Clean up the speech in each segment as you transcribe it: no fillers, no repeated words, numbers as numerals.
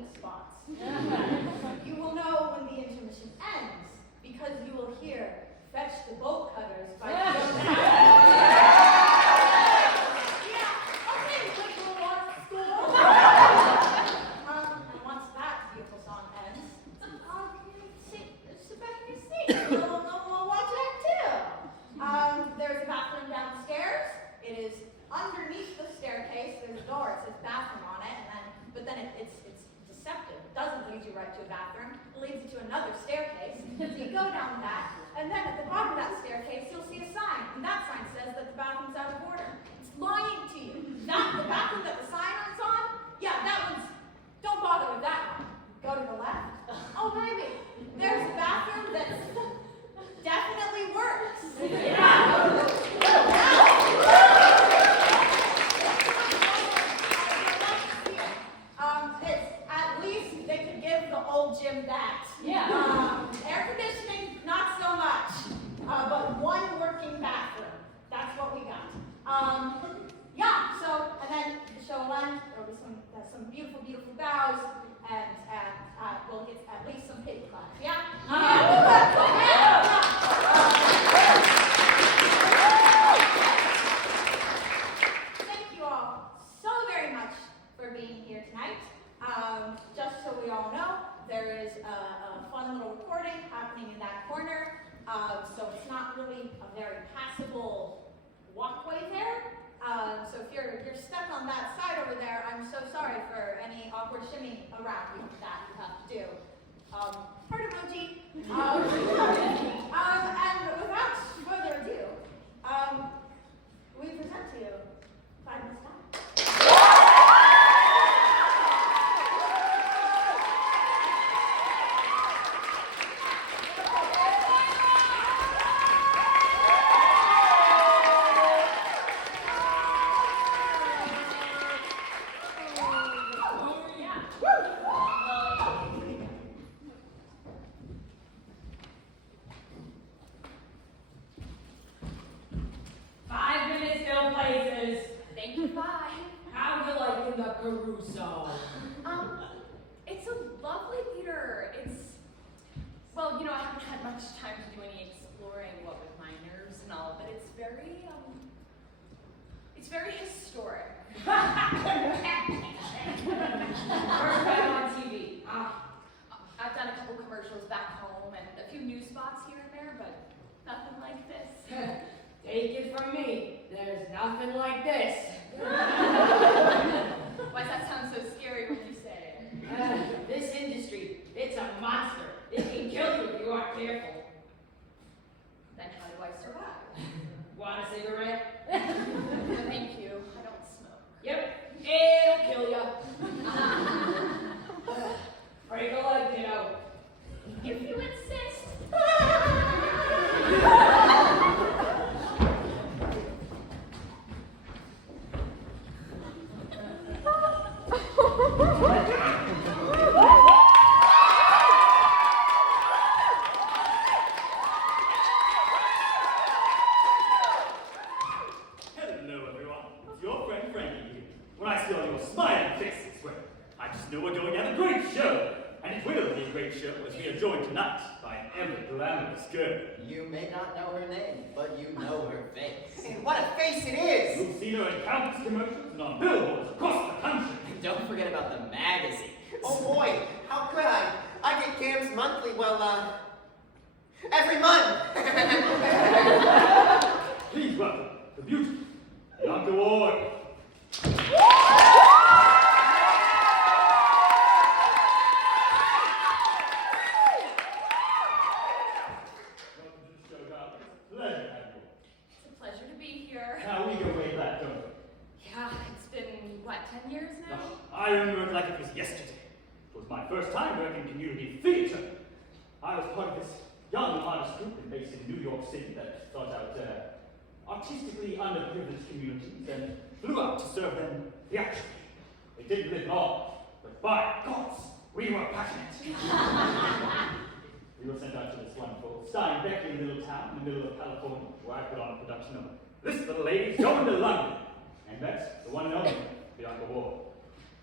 pink spots. You will know when the intermission ends, because you will hear Fetch the Bolt Cutters by Jonah. Yeah, okay, quick little walk to school. And once that beautiful song ends, sit back in your seat. We'll watch Act 2. There's a bathroom downstairs. It is underneath the staircase. There's a door. It says bathroom on it, but then it's deceptive. It doesn't lead you right to a bathroom. It leads you to another staircase. So you go down that, and then at the bottom of that staircase, you'll see a sign, and that sign says that the bathroom's out of order. It's lying to you. The bathroom that the sign is on, yeah, that one's. Don't bother with that one. Go to the left. Oh, baby, there's a bathroom that definitely works. At least they could give the old gym that. Yeah. Air conditioning, not so much. But one working bathroom. That's what we got. Yeah. So, and then the show will end. There'll be some beautiful, beautiful bows, and we'll get at least some pity claps. Yeah. Thank you all so very much for being here tonight. Just so we all know, there is a fun little recording happening in that corner. So it's not really a very passable walkway there. So if you're stuck on that side over there, I'm so sorry for any awkward shimmy around you that you have to do. Heart emoji. And without further ado, we present to you Clyde Must Die. 5 minutes, no places. Thank you, bye. How do you like the Caruso? It's a lovely theater. Well, you know, I haven't had much time to do any exploring, what with my nerves and all, but it's very historic. First time on TV. I've done a couple commercials back home and a few news spots here and there, but nothing like this. Take it from me, there's nothing like this. Why does that sound so scary when you say it? This industry, it's a monster. It can kill you if you aren't careful. Then how do I survive? Want a cigarette? No, thank you. I don't smoke. Yep, it'll kill ya. Break a leg, kiddo. If you insist. Hello, everyone. It's your friend Frankie here. When I see all your smiling faces, well, I just know we're going to have a great show. And it will be a great show as we are joined tonight by an ever glamorous girl. You may not know her name, but you know her face. And what a face it is! You've seen her in countless commercials and on billboards across the country. And don't forget about the magazine. Oh boy, how could I? I get Cam's monthly, every month! Please welcome the beautiful BIANCA Ward. Now we go way back, don't we? Yeah, it's been, what, 10 years now? I remember it like it was yesterday. It was my first time working in community theatre. I was part of this young artist group based in New York City that sought out artistically underprivileged communities and flew out to serve them theatrically. It didn't live long, but by gods, we were passionate. We were sent out to this wonderful Steinbeckian little town in the middle of California, where I put on a production of This Little Lady's Going to London, and met the one and only BIANCA Ward.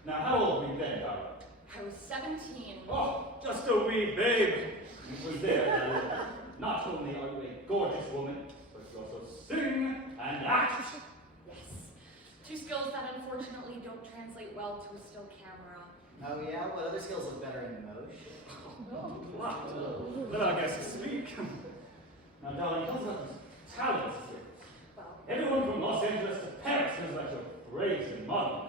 Now, how old were you then, Darla? I I was 17. Oh, just a wee babe. It was there. Not only are you a gorgeous woman, but you also sing and act. Yes. Two skills that unfortunately don't translate well to a still camera. Oh yeah? What other skills look better in motion? What? Then I guess to speak. Now, darling, tell us about these talents of yours. Well, Everyone from Los Angeles to Paris knows about your crazy model.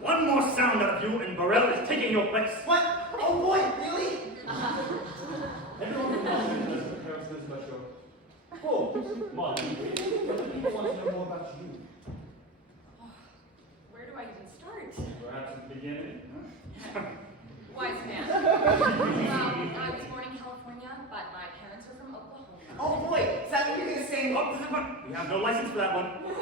One more sound out of you and BERELE is taking your place. What? Oh boy, really? Everyone from Los Angeles to Paris knows about your full modeling. People want to know more about you. where do I even start? Perhaps at the beginning. Wise man. I was born in California, but my parents are from Oklahoma. Oh boy, is that what you're gonna say? Oh, we have no license for that one. Don't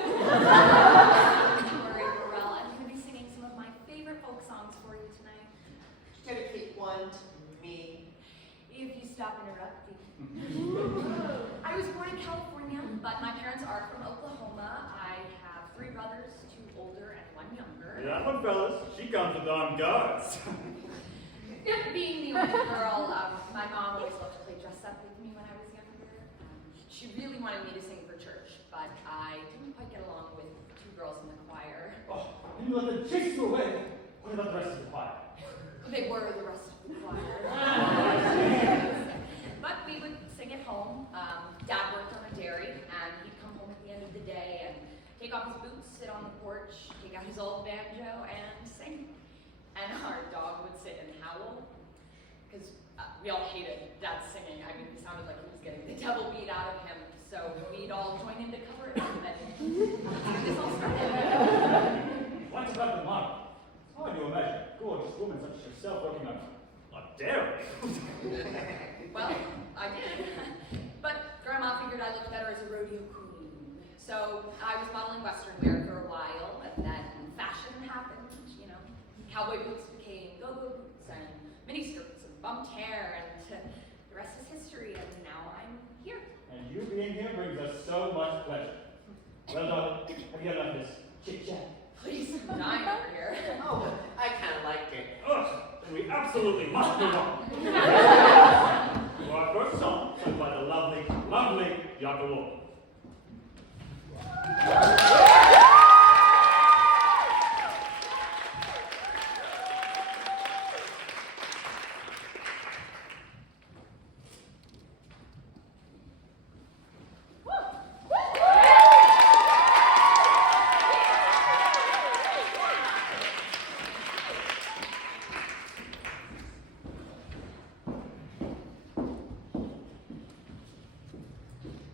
worry, BERELE. I'm going to be singing some of my favorite folk songs for you tonight. Dedicate one to me. If you stop interrupting. I was born in California, but my parents are from Oklahoma. I have 3 brothers, 2 older and 1 younger. That one, fellas. She comes with armed guards. Being the only girl, my mom always loved to play dress up with me when I was younger. She really wanted me to sing for church, but I didn't quite get along with 2 girls in the choir. Oh, you let them chase you away. What about the rest of the choir? They were the rest of the choir. But we would sing at home. Dad worked on a dairy, and he'd come home at the end of the day and take off his boots, sit on the porch, take out his old banjo, and sing. And our dog would sit and howl, because we all hated Dad singing. I mean, he sounded like he was getting the devil beat out of him, so we'd all join in to cover it up, and that's where this all started. What about the model? It's hard to imagine a gorgeous woman such as yourself working on a dairy. Well, I did. But Grandma figured I looked better as a rodeo queen. So I was modeling Western wear for a while, and then fashion happened, you know. Cowboy boots became go-go boots, and miniskirts, and bumped hair, and the rest is history, and now I'm here. And you being here brings us so much pleasure. Well, darling, have you had enough of this chit-chat? Please, I'm dying over here. Oh, but I kinda liked it. Ugh, then we absolutely must move on. To our first song, sung by the lovely, lovely Jacobo.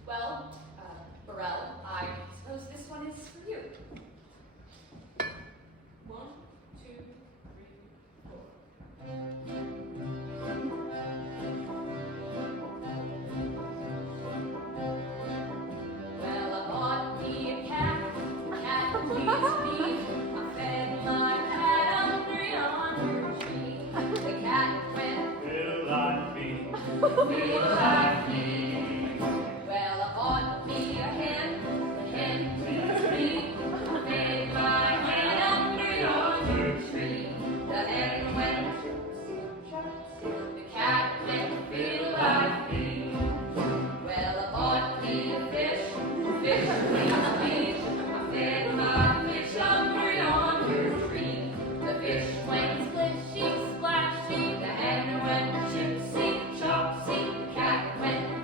Well, BERELE, I suppose this one is for you. 1, 2, 3, 4. Well, I bought me a cat pleased me. I fed my cat under yonder tree. The cat went, Feel like me. feel like me. Well, I bought me a hen, the hen pleased me. I fed my hen under yonder tree. The hen went, the cat went, feel like me. Well, I bought me a fish, the fish pleased me. I fed my fish under yonder tree. The fish went splishy, splashy. The hen went chipsy, chopsy. The cat went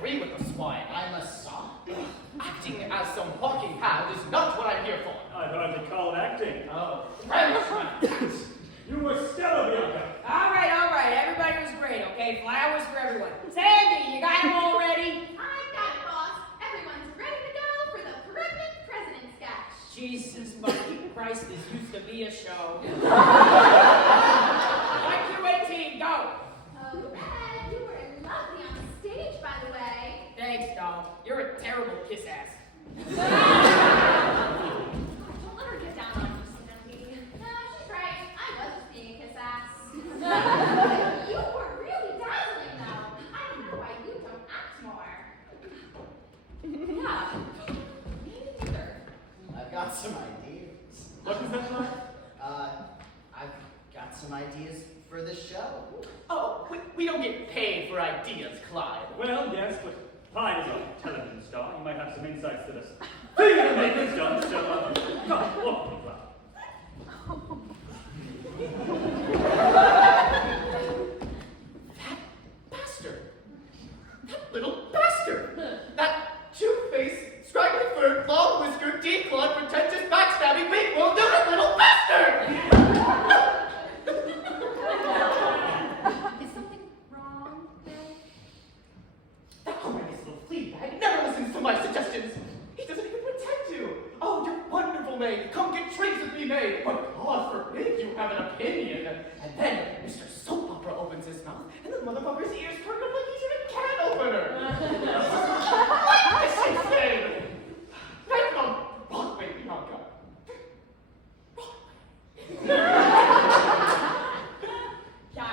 agree with the swine. I'm a son. Acting as some walking hound is not what I'm here for. I hardly call it acting. Oh, Frenchman. You were stellar, Bianca. All right. Everybody was great, okay? Flowers for everyone. Sandy, you got them all ready? I got it, boss. Everyone's ready to go for the pregnant president sketch. Jesus, fucking Christ, this used to be a show. IQ18, go. Oh, Red, you were lovely on the stage, by the way. Thanks, doll. You're a terrible kiss ass. Don't let her get down on you, Sandy. No, she's right. I was just being a kiss ass. You were really dazzling, though. I don't know why you don't act more. Yeah, me neither. I've got some ideas. What was that like? I've got some ideas for the show. Oh, we don't get paid for ideas, Clyde. Well, yes, but Clyde is a television star. He might have some insights to this. Theater makers don't show up. Come, walk me, Clyde. That bastard. That little bastard. That two-faced, scraggly-furred, long-whiskered, deep-clawed, pretentious, backstabbing, big-will-do-it little bastard! Is something wrong, Bill? That horrendous little flea bag never listens to my suggestions. He doesn't even pretend to. Oh, you're wonderful, May. Come get drinks with me, May. But God forbid you have an opinion. And then Mr. Soap Opera opens his mouth, and the motherfucker's ears perk up like he's in a can opener. What is she saying? Right on Broadway, Bianca. Yeah,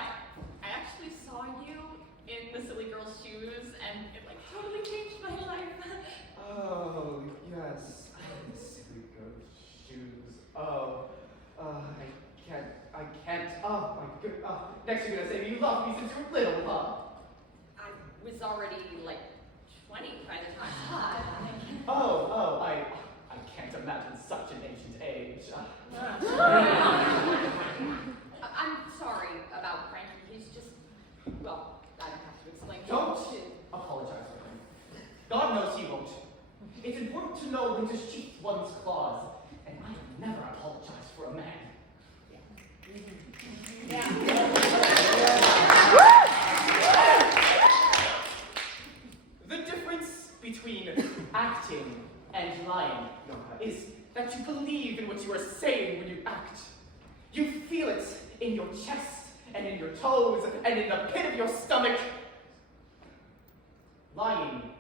I actually saw you in the silly girl's shoes, and it like totally changed my life. Oh, yes. Silly girl's shoes. Oh, I can't. Oh, my good. Oh, next you're gonna say you love me since you were little, huh? I was already like 20 by the time. I can't imagine such an ancient age. I'm sorry about Frankie. He's just, well, I don't have to explain. Don't apologize for him. God knows he won't. It's important to know when to sheath one's claws, and I never apologize for a man. The difference between acting and lying is that you believe in what you are saying when you act. You feel it in your chest and in your toes and in the pit of your stomach. Lying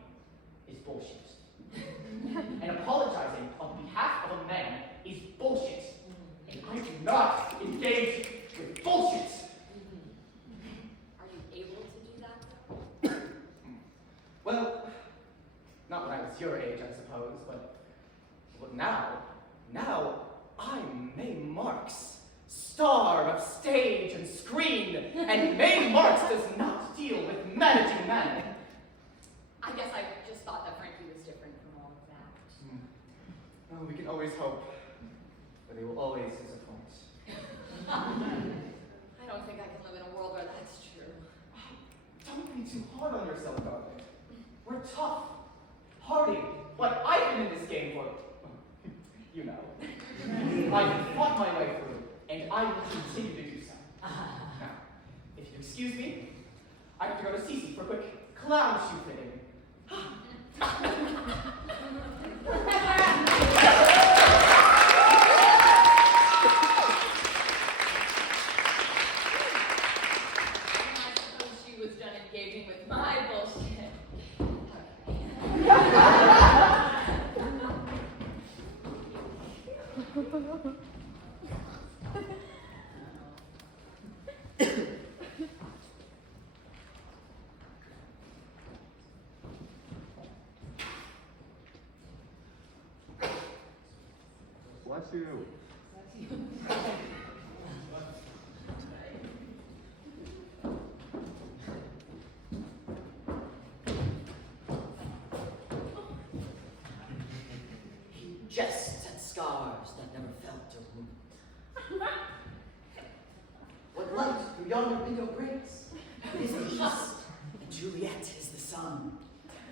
is bullshit. And apologizing on behalf of a man is bullshit. And I do not engage with bullshit. Are you able to do that? Well, not when I was your age, I suppose, but now I'm May Marks, star of stage and screen, and May Marks does not deal with managing men. I guess I just thought that Frankie was different from all of that. Oh, we can always hope, but they will always disappoint. I don't think I can live in a world where that's true. Don't be too hard on yourself, darling. We're tough, hardy, but I've been in this game for, you know. I've fought my way through, and I will continue to do so. Now, if you'll excuse me, I have to go to CICI for a quick clown shoe fitting. I suppose she was done engaging with my bullshit. Bless you. Jests at scars that never felt a wound. What light through yonder window breaks is the east, and Juliet is the sun.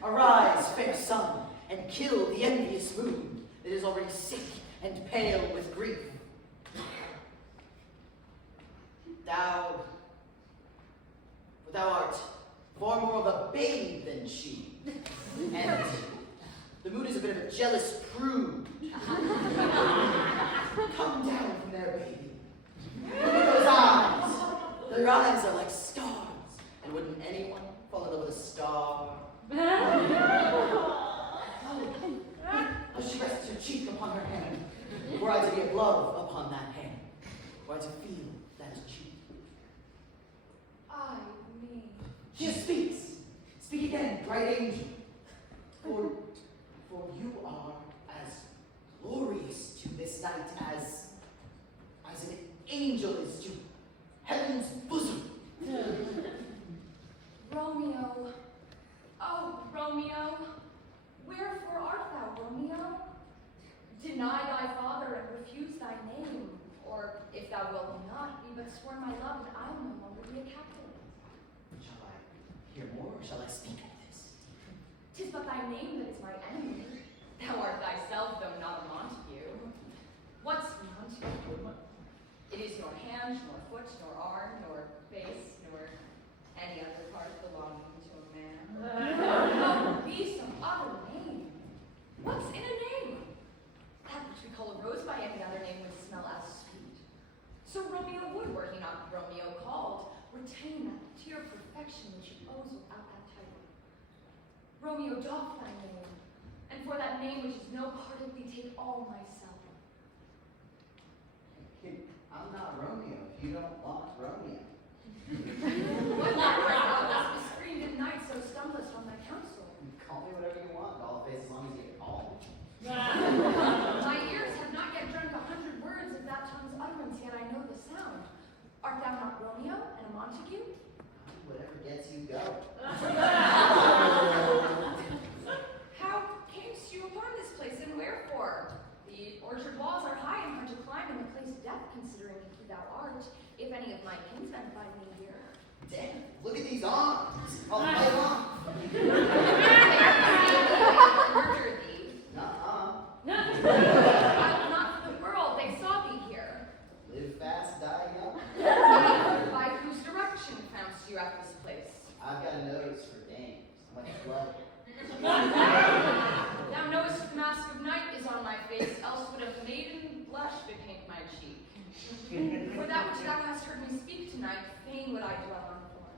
Arise, fair sun, and kill the envious moon that is already sick and pale with grief. Thou art far more of a babe than she, and the moon is a bit of a jealous prude. Come down from there, baby. Look at those eyes. Their eyes are like stars, and wouldn't anyone fall in love with a star? Oh, she rests her cheek upon her hand. Were I to be a glove upon that hand, were I to feel that cheek. I mean. She speaks. Speak again, bright angel. For you are as glorious to this night as an angel is to heaven's bosom. Romeo. Oh, Romeo. Wherefore art thou, Romeo? Deny thy father and refuse thy name, or if thou wilt not, be but sworn my love, and I will no longer be a captive. Shall I hear more, or shall I speak of this? 'Tis but thy name that is my enemy. Thou art thyself, though not a Montague. What's Montague? It is nor hand, nor foot, nor arm, nor face, nor any other part belonging to a man. Oh, be some other name. What's in a name? That which we call a rose by any other name would smell as sweet. So Romeo would, were he not Romeo called, retain that dear perfection which he owes without that title. Romeo, doff thy name, and for that name which is no part of thee, take all myself. I'm not Romeo if you don't want Romeo. What matter thou dost be screened in night, so stumblest on thy counsel? Call me whatever you want, dollface, as long as you get called. My ears have not yet drunk 100 words of that tongue's utterance, yet I know the sound. Art thou not Romeo and a Montague? Whatever gets you go. How camest you upon this place, and wherefore? The orchard walls are high and hard to climb, and the place death, considering who thou art, if any of my kinsmen find me here. Damn, look at these arms. I'll play along. Murder thee. Nuh-uh. Not for the world, they saw thee here. Live fast, die young. By whose direction foundst you at this place? I've got a nose for dames. I'm like blood. Thou knowest the mask of night is on my face, else would a maiden blush bepaint my cheek. For that which thou hast heard me speak tonight, fain would I dwell on form.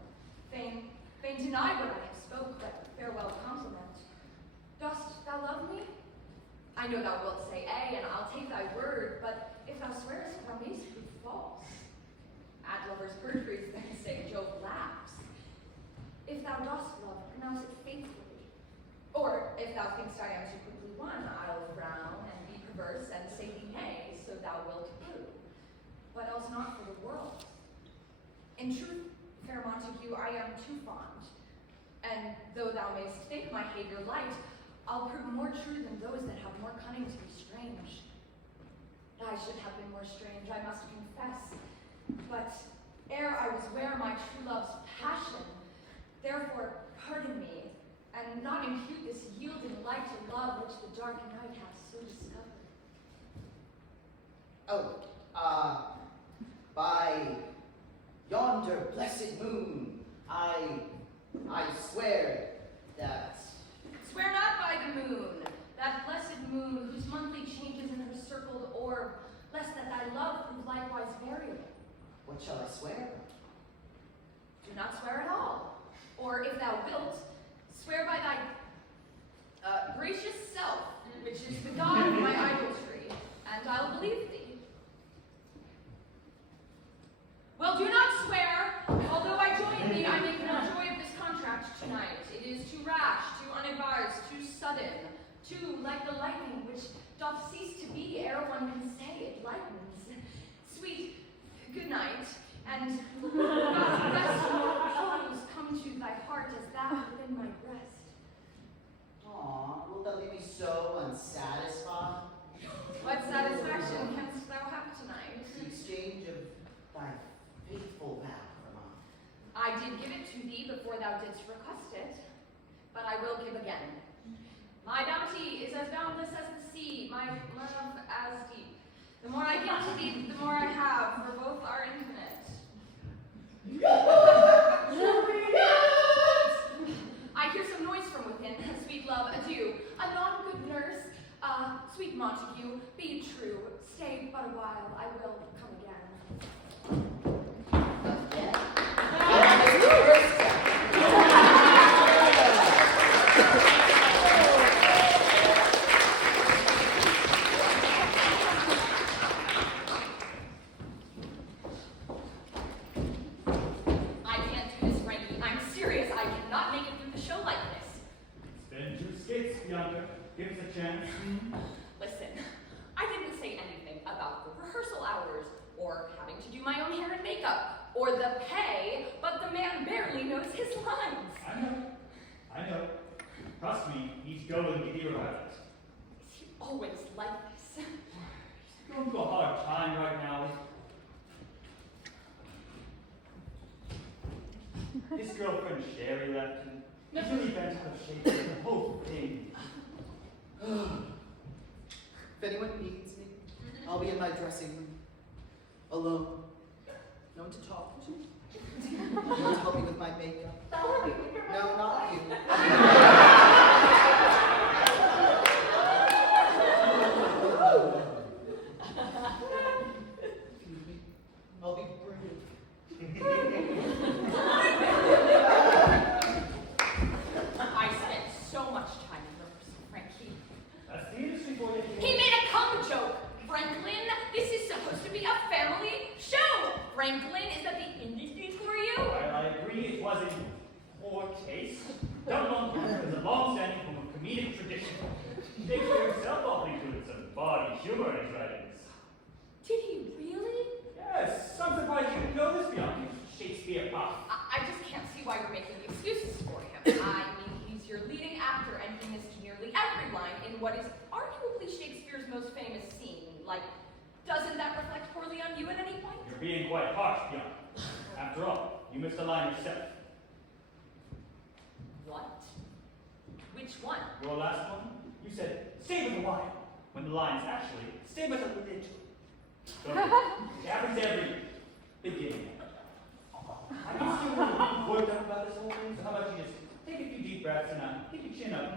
Fain deny what I have spoke, but farewell compliment. Dost thou love me? I know thou wilt say ay, and I'll take thy word, but if thou swearest thou mayst prove false. At lovers' perjuries then say Jove laughs. If thou dost love, pronounce it faithfully. Or if thou thinkst I am too quickly won, I'll frown and be perverse and say thee nay, so thou wilt prove, but else not for the world. In truth, fair Montague, I am too fond, and though thou mayst think my hater light, I'll prove more true than those that have more cunning to be strange. I should have been more strange, I must confess, but ere I was ware my true love's passion, therefore pardon me, and not impute this yielding light to love which the dark night hath so discovered. By yonder blessed moon, I swear that... Swear not by the moon, that blessed moon whose monthly changes in her circled orb, lest that thy love prove likewise variable. What shall I swear? Do not swear at all, or if thou wilt, swear by thy gracious self, which is the god of my idolatry, and I'll believe thee. Well, do not swear. Although I join thee, I make no joy of this contract tonight. It is too rash, too unadvised, too sudden, too like the lightning which doth cease to be ere one can say it lightens. Sweet good night, and God's rest repose come to thy heart as that within my breast. Aw, wilt thou leave me so unsatisfied? What satisfaction canst thou have tonight? The exchange of thy faithful vow for mine. I did give it to thee before thou didst request it, but I will give again again. My bounty is as boundless as the sea, my love as deep. The more I give to thee, the more I have, for both are infinite. I hear some noise from within. Sweet love, adieu. Anon, good nurse. Sweet Montague, be true. Stay but a while, I will come again. I can't do this, Frankie. I'm serious. I cannot make it through the show like this. It's been 2 skits, Bianca. Give us a chance. Listen, I didn't say anything about the rehearsal hours, or having to do my own hair and makeup, or the pay, but the man barely knows his lines. I know. Trust me, he's going to hear about it. Is he always like this? He's going through a hard time right now. His girlfriend SHERI left him. He's really bent out of shape with the whole thing. If anyone needs me, I'll be in my dressing room, alone. No one to talk to. No one to help me with my makeup. No, not you. Excuse me. I'll be brave. I spent so much time in rehearsal, Frankie. That's the industry for you. He made a cum joke. Franklin, this is supposed to be a family show. Franklin, is that the industry for you? While I agree it was in poor taste, Double Entendre is a long-standing form of comedic tradition. Shakespeare himself often included some body humor in his writings. Did he really? Yes, I'm surprised you didn't know this, Bianca. Shakespeare buff. I just can't see why you're making excuses for him. I mean, he's your leading actor and he missed nearly every line in what is arguably Shakespeare's most famous scene. Like, doesn't that reflect poorly on you at any point? You're being quite harsh, Bianca. After all, you missed a line yourself. What? Which one? Your last one, you said, stay with a while, when the line's actually, stay with a little. So, it happens every beginning. I can still worked up about this whole thing, so how about you just take a few deep breaths and keep your chin up.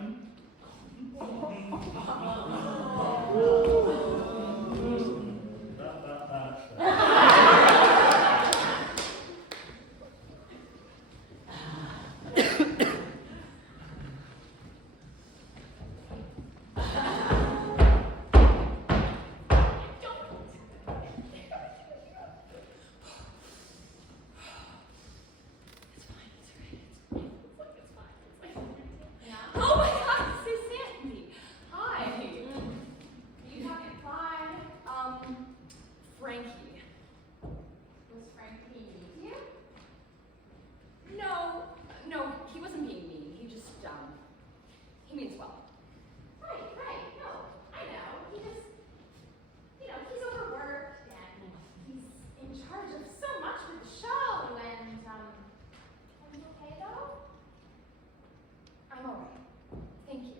Oh my God, this is Sandy. Hi. Are you talking Clyde? Frankie. Was Frankie mean to you? No, he wasn't being mean. He just, he means well. Right, no, I know. He just, he's overworked and he's in charge of so much with the show and, are you okay though? I'm alright. Thank you.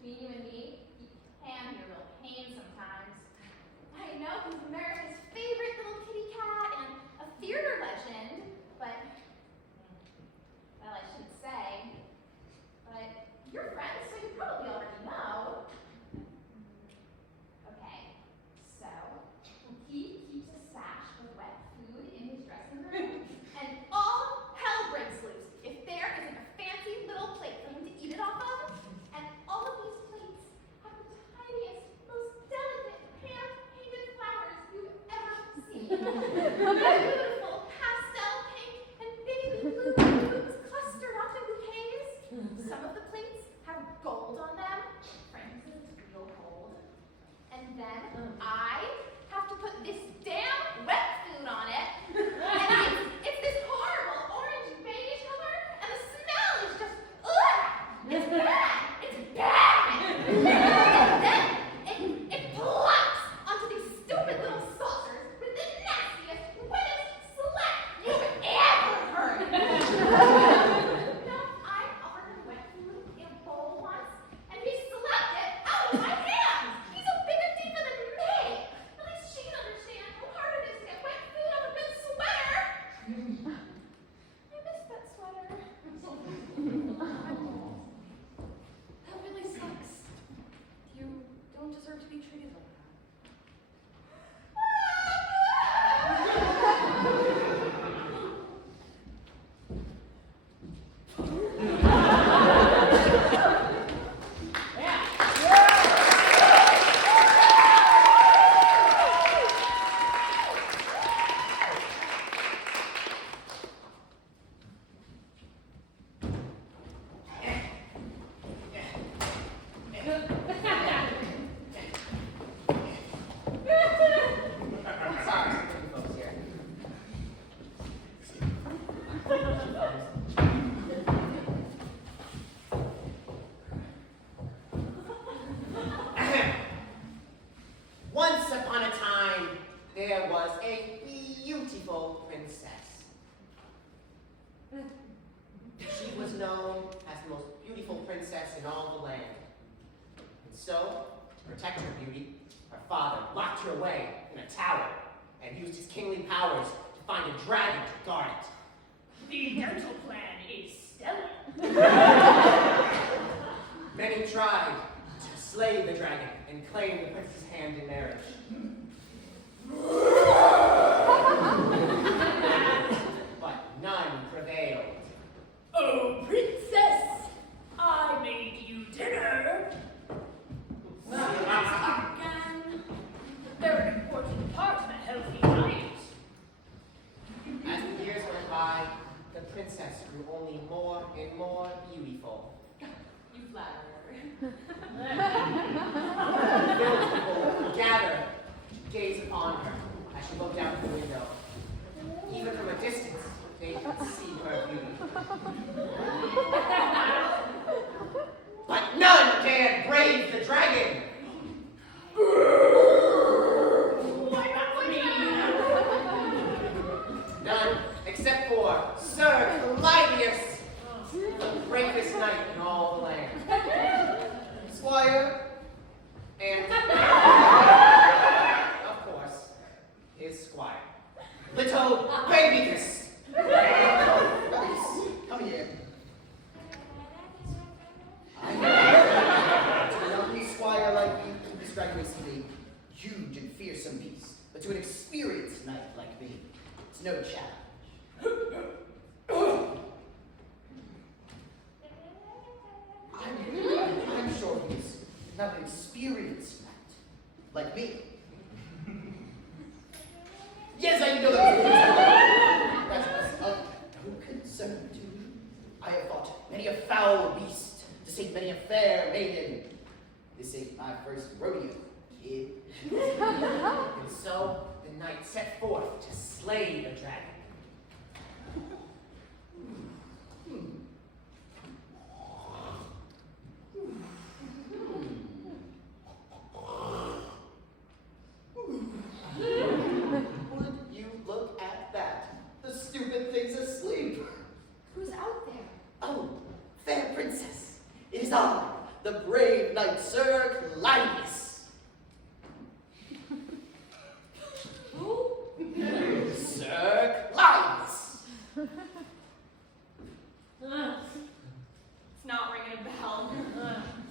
Between you and me, you can be a real pain sometimes. I know he's America's favorite little kitty cat and a theater legend, but, well, I shouldn't say. But you're friends, so you probably already know. Okay, so he keeps a stash of wet food in his dressing room, and all hell breaks loose if there isn't a fancy little plate for him to eat it off of. And all of these plates have the tiniest, most delicate, hand-painted flowers you've ever seen. Beautiful pastel pink and baby blue blooms clustered onto bouquets. Some of the plates have gold on them. Francis is real gold. And then I have to put this damn wet food on it. And it's this horrible orange beige color, and the smell is just, ugh! It's bad! It's bad! And then it plops onto these stupid little saucers with the nastiest, wettest slap you've ever heard. No, I offered him wet in all the land. And so, to protect her beauty, her father locked her away in a tower and used his kingly powers to find a dragon to guard it. The dental plan is stellar. Many tried to slay the dragon and claim the princess's hand in marriage. But none prevailed. Oh, princess, I made you dinner. Again, they're an important part of a healthy diet. As the years went by, the princess grew only more and more beautiful. You flatter. Village people gathered to gaze upon her as she looked out the window. Even from a distance, they could see her beauty. But none dared brave the dragon. Why not me? None except for Sir Clyde, the bravest knight in all the land. Squire, and of course, his squire. Little Babicus. Bryce, come here. I know to a young squire like you, this dragon is to be huge and fearsome beast, but to an experienced knight like me, it's no challenge. I'm sure he's not an experienced knight like me. Yes, I know that. That's of no concern to me. I have fought many a foul beast to save many a fair maiden. This ain't my first rodeo, kid. And so the knight set forth to slay the dragon. Would you look at that? The stupid thing's asleep. Who's out there? Oh, fair princess, it is I, the brave knight Sir Clyde. Who? Sir Clyde. It's not ringing a bell.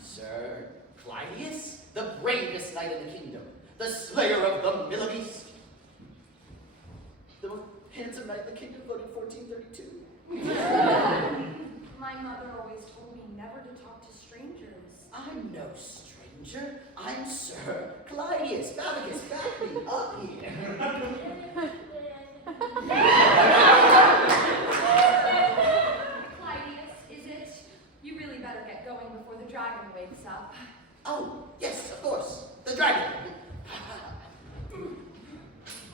Sir Clyde, the bravest knight in the kingdom, the slayer of the Milla beast. The most handsome knight in the kingdom voted 1432. My mother always told me never to talk to strangers. I'm no stranger. I'm Sir Clyde. Babicus, back me up here. Clyde, is it? You really better get going before the dragon wakes up. Oh, yes, of course. The dragon.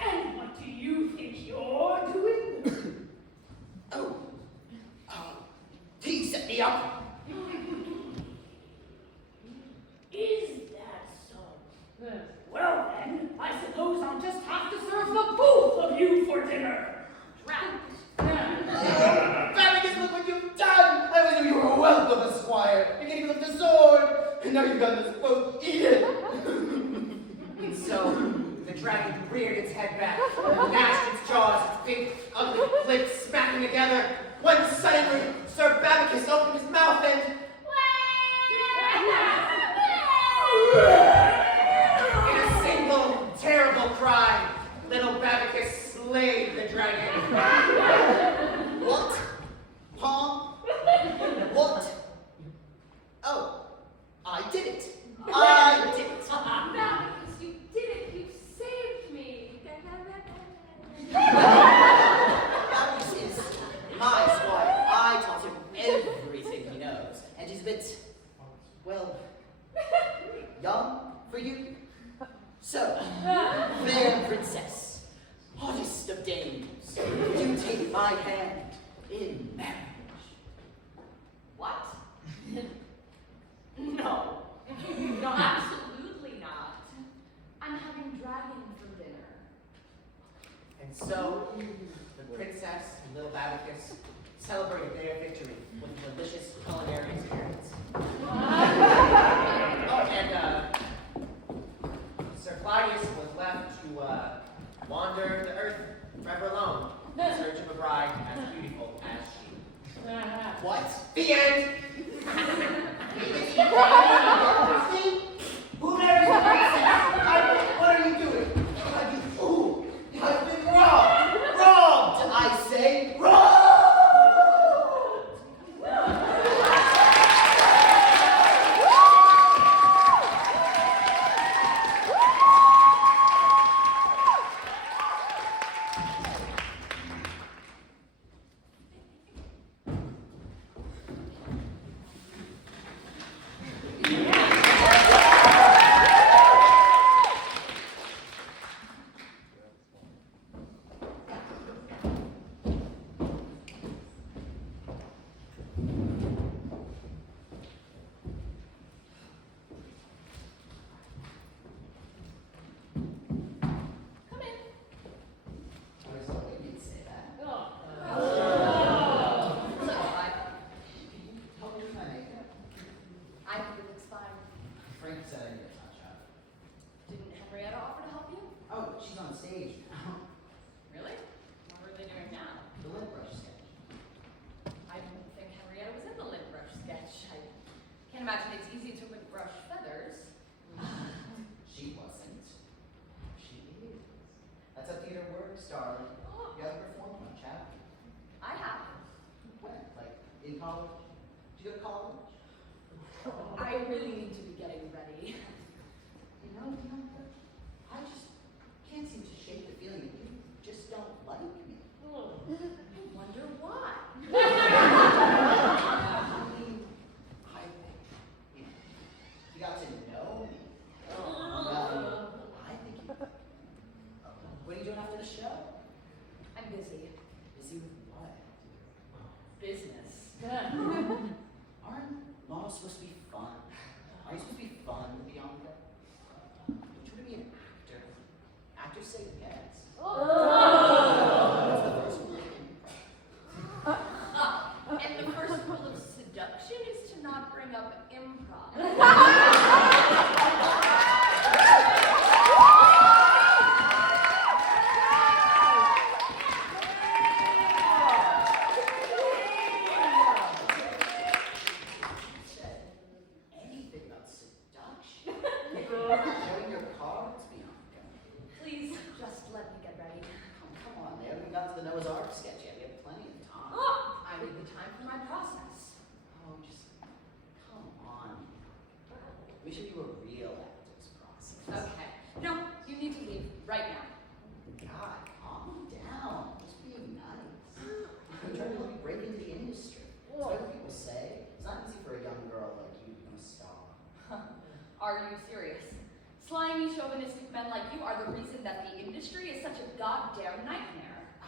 And what do you think you're doing? Oh. He set me up. Is that so? Well then, I suppose I'll just have to serve the both of you for dinner. Babicus, look what you've done! I always knew you were a whelp of a squire. You can't even lift the sword. And now you've got this boat. Eat it. And so the dragon reared its head back, gnashed its jaws, its big, ugly lips smacking together. When suddenly, Sir Babicus opened his mouth and in a single terrible cry, little Babicus slayed the dragon. What? Huh? What? Oh, I did it. I did it. Babicus, you did it. You saved me. Babicus is my squire. I taught him everything he knows. And he's a bit, well, young for you. So, fair princess, hottest of dames, you take my hand in marriage. What? No. No, absolutely not. I'm having dragon for dinner. And so the princess and little Babicus celebrated their victory with a delicious culinary experience. See? Who marries a princess? What are you doing? I've been fooled. I've been robbed. Robbed, I say. Robbed!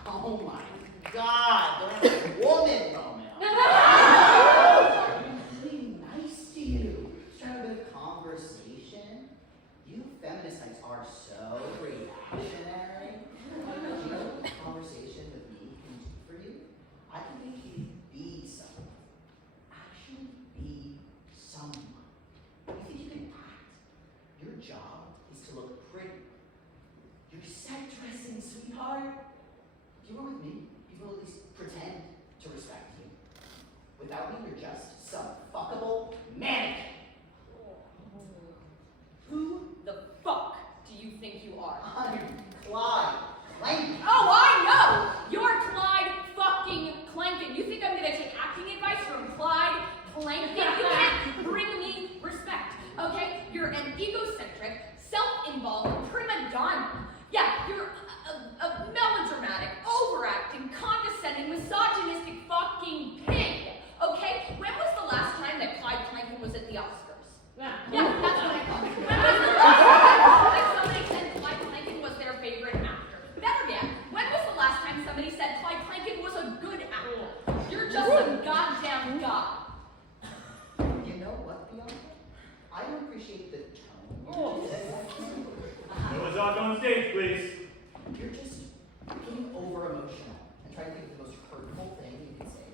Oh my God, don't have a woman moment. Really nice to you. Just trying to have a bit of conversation. You feminist types are so reactionary. Do you know what the conversation with me can do for you? I can make you be someone. Actually be someone. You think you can act? Your job is to look pretty. You're set dressing, sweetheart. If you were with me, people at least pretend to respect you. Without me, you're just some fuckable mannequin. Who the fuck do you think you are? I'm Clyde. Lanky. Oh, I know! You're Clyde fucking Clankin. You think I'm gonna take acting advice from Clyde Clankin? You can't bring me respect, okay? You're an egocentric, self-involved prima donna. Yeah, you're a melodramatic, overacting, condescending, misogynistic fucking pig, okay? When was the last time that Clyde Clankin was at the Oscars? Yeah, that's what I thought. When was the last time that somebody said Clyde Clankin was their favorite actor? Better yet, when was the last time somebody said Clyde Clankin was a good actor? You're just some goddamn god. You know what, Bianca? I don't appreciate the tone. Noah's Ark on stage, please. You're just getting over emotional and trying to think of the most hurtful thing you can say.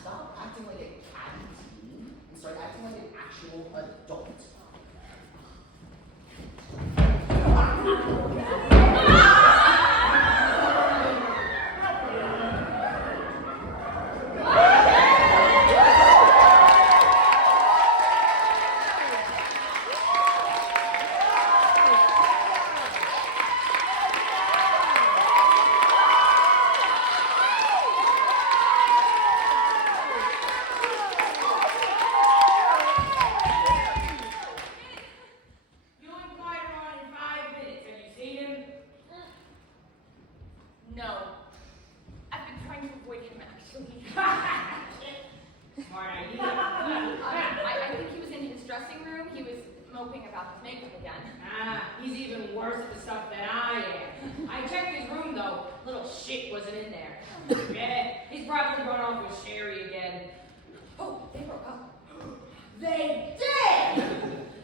Stop acting like a catty teen and start acting like an actual adult. dressing room, he was moping about his makeup again. Ah, he's even worse at the stuff than I am. I checked his room though. Little shit wasn't in there. Yeah, he's probably run off with SHERI again. Oh, they broke up. They did!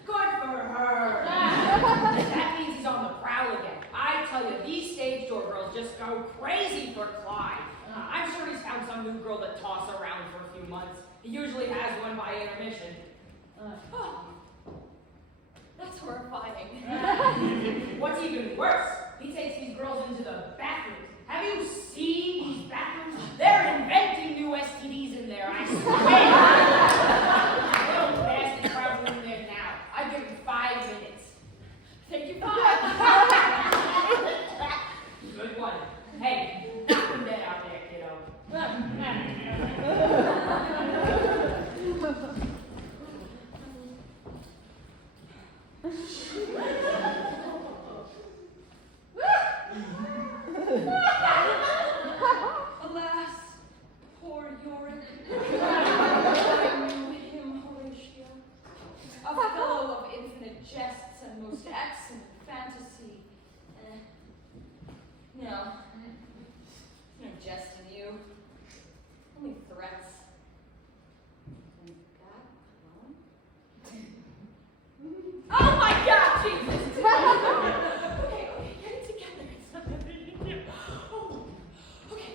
Good for her. That means he's on the prowl again. I tell you, these stage door girls just go crazy for Clyde. I'm sure he's found some new girl to toss around for a few months. He usually has one by intermission. Oh, that's horrifying. What's even worse, he takes these girls into the bathrooms. Have you seen these bathrooms? They're inventing new STDs in there, I swear. Little bastard crowds in there now. I give him 5 minutes. Thank you, 5. Good one. Hey, knock him dead out there, kiddo. Alas, poor Yorick. I knew him, Horatio. A fellow of infinite jests and most excellent fantasy. No jest in you. Only threats. And that alone? Oh my God, Jesus! Okay, get it together. It's not that big a deal. Oh, okay.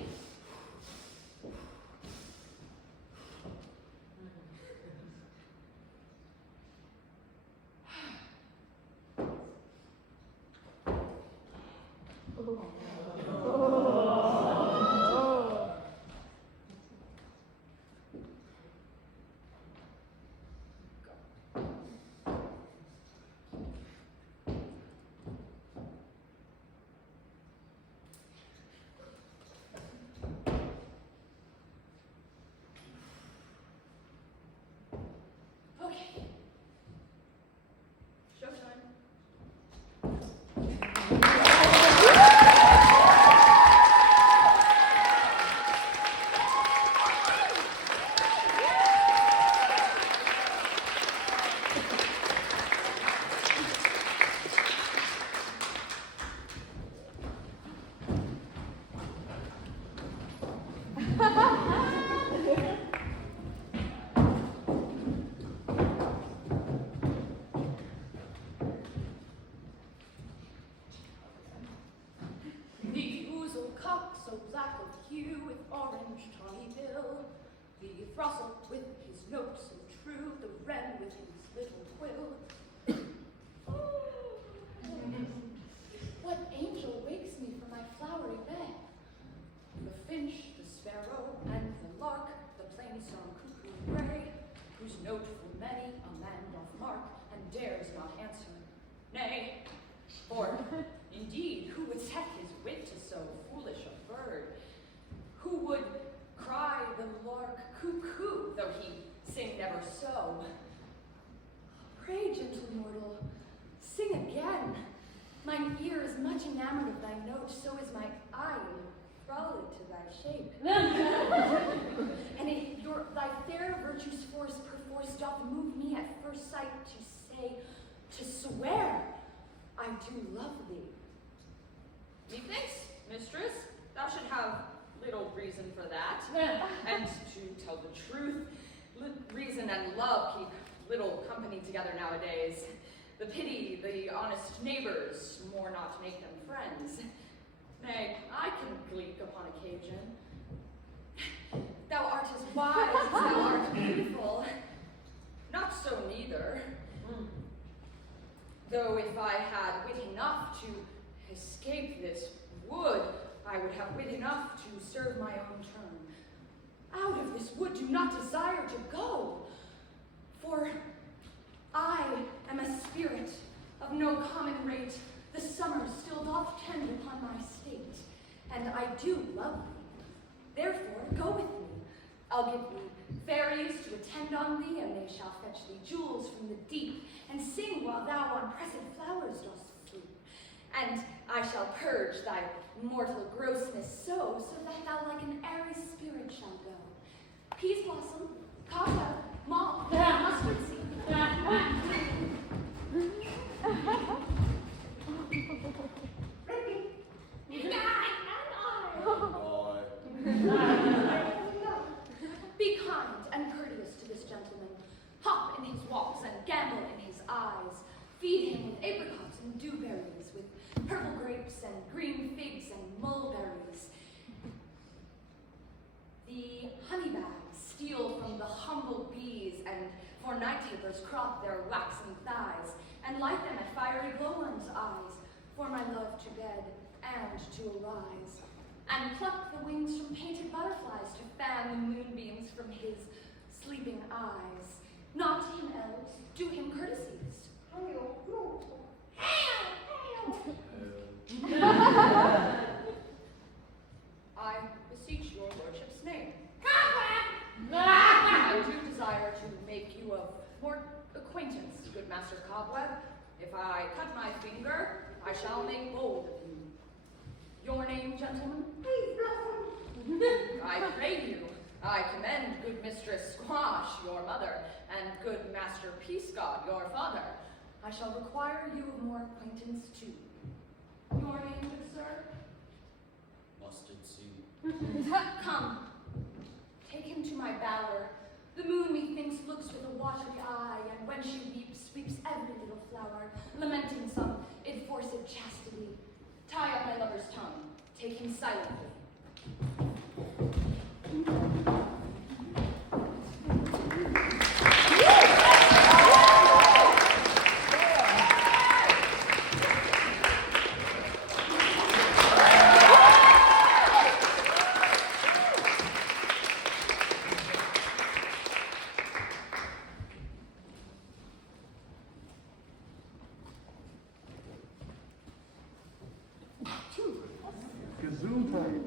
Okay. Showtime. The ouzel cock so black of hue with orange tawny bill, the throstle with his note so true, the wren with his little quill. What angel wakes me from my flowery bed? The finch, the sparrow, and the lark, the plain-song cuckoo gray, whose note for many a man doth mark, and dares not answer, nay. For, indeed, who would set his wit to so foolish a bird? Who would cry the lark cuckoo, though he sing never so? Pray, gentle mortal, sing again. Mine ear is much enamored of thy note, so is my eye enthralled to thy shape. And if thy fair virtue's force perforce doth move me at first sight to say, to swear, I do love thee. Methinks, mistress, thou should have little reason for that. And to tell the truth, reason and love keep little company together nowadays. The pity, the honest neighbors, more not make them friends. Nay, I can gleek upon occasion. Thou art as wise as thou art beautiful. Not so neither. Though if I had wit enough to escape this wood, I would have wit enough to serve my own turn. Out of this wood do not desire to go, for I am a spirit of no common rate. The summer still doth tend upon my state, and I do love thee. Therefore, go with me. I'll give thee fairies to attend on thee, and they shall fetch thee jewels from the deep, and sing while thou on pressed flowers dost sleep. And I shall purge thy mortal grossness so that thou like an airy spirit shall go. Peas blossom, cobweb, malt, mustard seed, feed him with apricots and dewberries, with purple grapes and green figs and mulberries. The honey bags steal from the humble bees, and for night tapers crop their waxen thighs, and light them at fiery glowworms' eyes, for my love to bed and to arise, and pluck the wings from painted butterflies to fan the moonbeams from his sleeping eyes. Not to him elves, do him courtesies. I beseech your lordship's name. I do desire to make you of more acquaintance, good Master Cobweb. If I cut my finger, I shall make bold of you. Your name, gentlemen? I pray you. I commend good Mistress Squash, your mother, and good Master Peascod, your father. I shall require you of more acquaintance too. Your name, good sir? Mustard seed. Come, take him to my bower. The moon, methinks, looks with a watery eye, and when she weeps, weeps every little flower, lamenting some enforced chastity. Tie up my lover's tongue, take him silently. Gesundheit.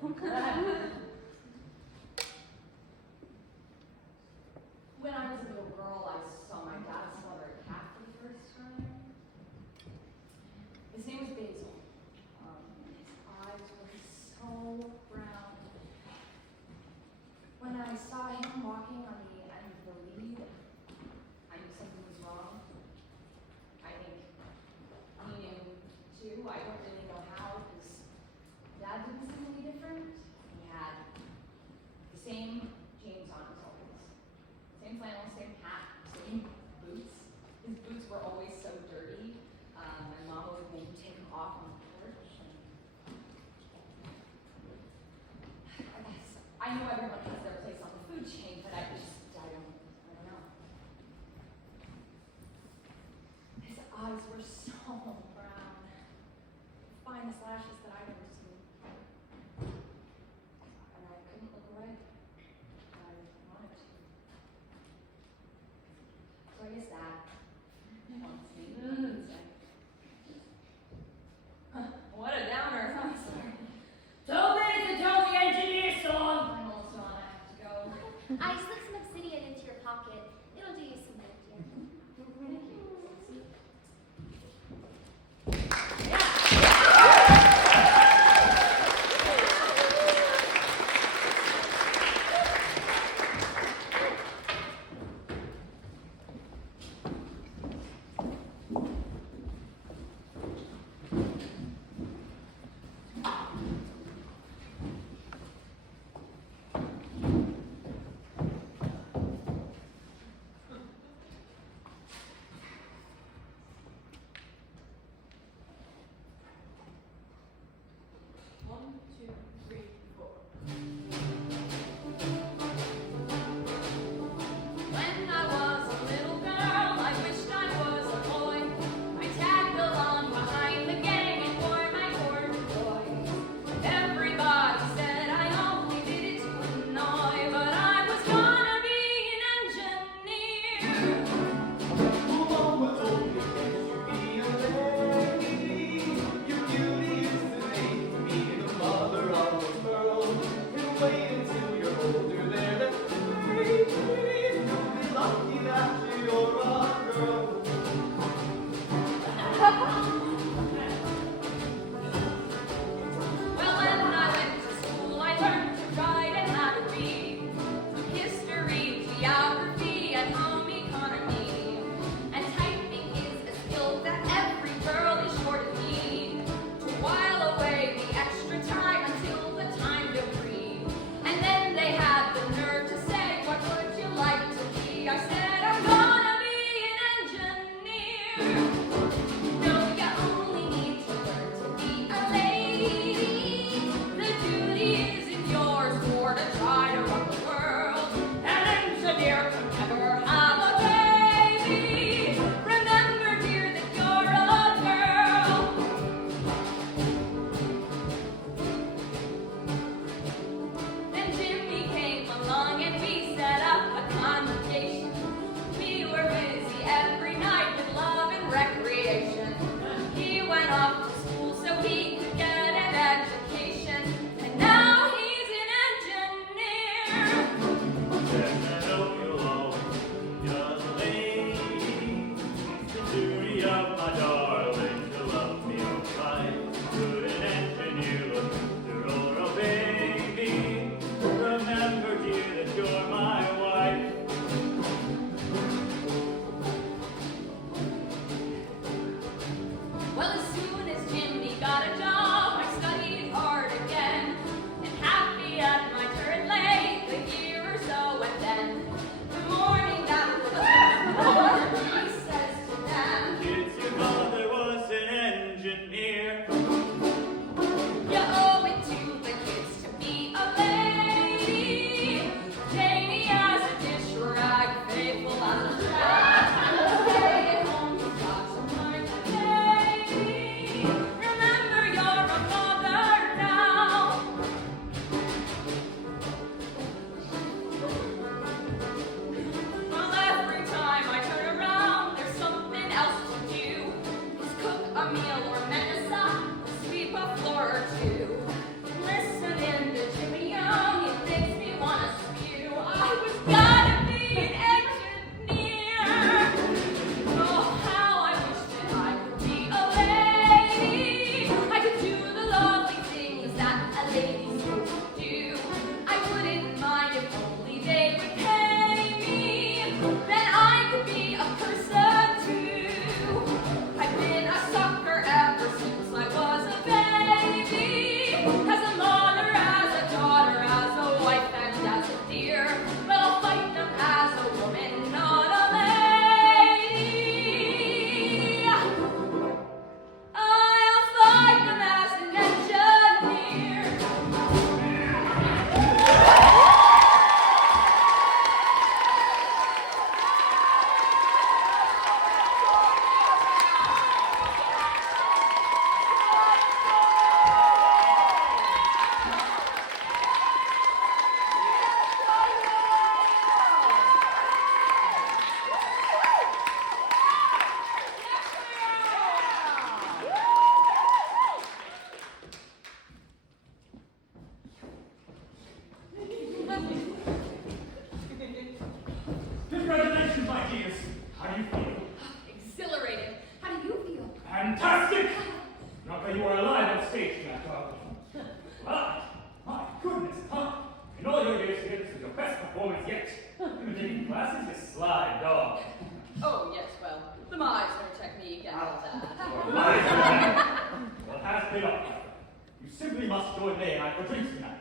When I was a little girl, I saw my dad slaughter a cat for the first time. His name was Basil. His eyes were so brown. When I saw him walking on the end of the lead, I knew something was wrong. I think he knew too. I don't really know how, because Dad didn't seem any different. He had the same jeans on as always. Same flannel, same hat, same boots. His boots were always so dirty. My mom would make him take them off on the porch. I guess I know everyone has their place on the food chain, but I don't know. His eyes were so brown, the finest lashes that I've ever seen. And I couldn't look away. I wanted to. So I guess that wants me. What a downer. I'm sorry. 2 minutes until the engineer song. I'm almost done. I have to go. I slipped some obsidian into your pocket. It'll do you some good, dear. Thank you. Yeah. why you are alive on stage tonight, darling. Ah, my goodness, huh? In all your years here, this is your best performance yet. You've been taking classes, you sly dog. Oh, yes, well, the Meisner technique and all that. Well, has paid off. You simply must join May and I for drinks tonight.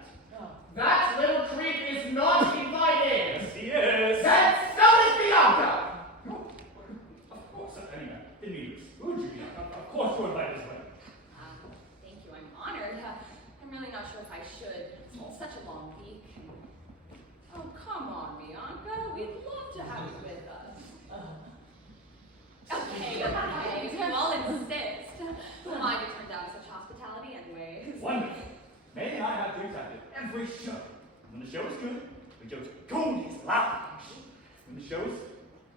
That little creep is not invited! Yes, he is. Then so is Bianca! Of course, I mean, didn't mean to exclude you, Bianca. Of course you're invited as well. Thank you, I'm honored. I'm really not sure if I should. It's been such a long week. Oh, come on, Bianca. We'd love to have you with us. Okay, if you all insist. Who am I to turn down such hospitality anyways? Wonderful. May and I have drinks after every show. When the show is good, we go to Goldie's Lounge. When the show is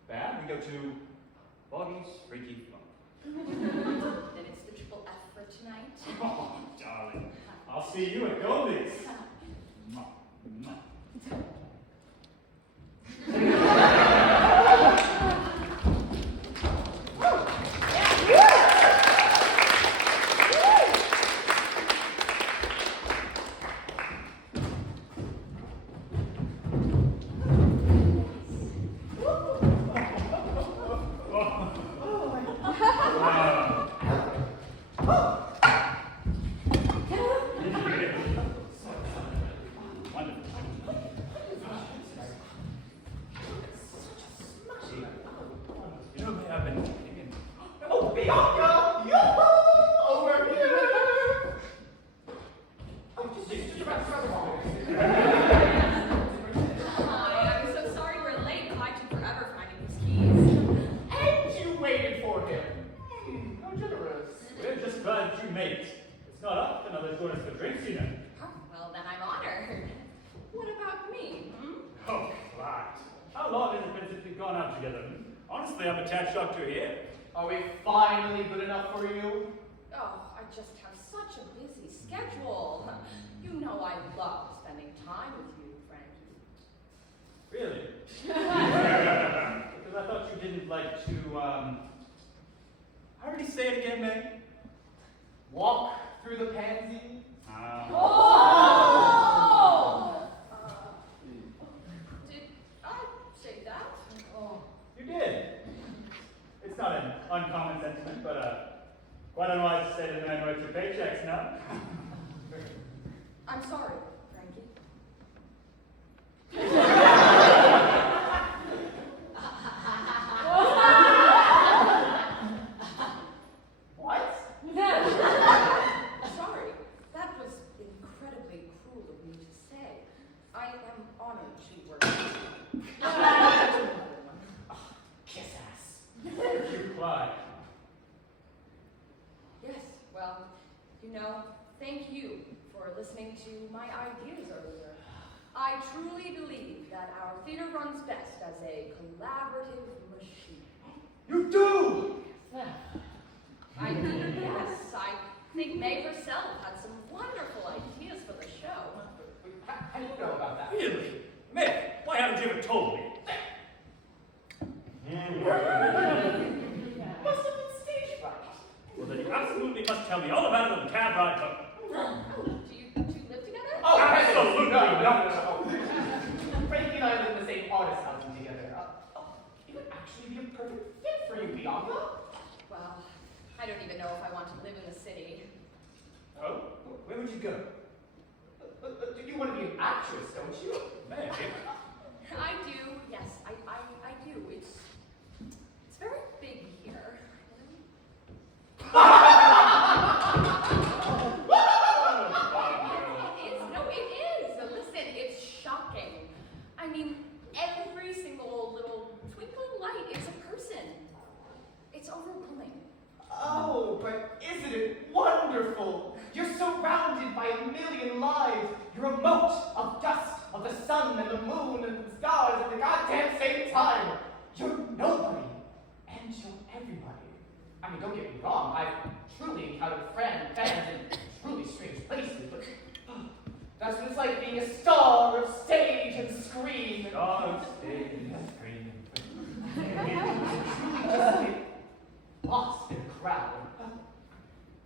bad, we go to Boggy's Freaky Fun. Then it's the triple F for tonight. Oh, darling. I'll see you at Goldie's. Mwah, mwah.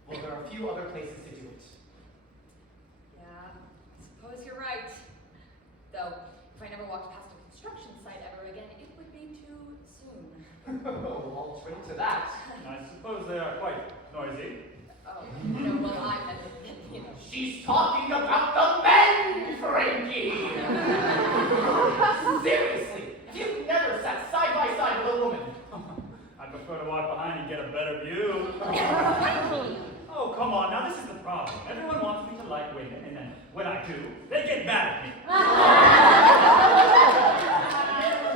Well, there are a few other other places to do it. Yeah, I suppose you're right. Though, if I never walked past a construction site ever again, it would be too soon. Oh, I'll drink to that. I suppose they are quite noisy. Oh, no, well, I had, you know. She's talking about the men, Frankie! Seriously, you've never sat side by side with a woman. I prefer to walk behind and get a better view. Oh, come on, now this is the problem. Everyone wants me to like women, and then when I do, they get mad at me.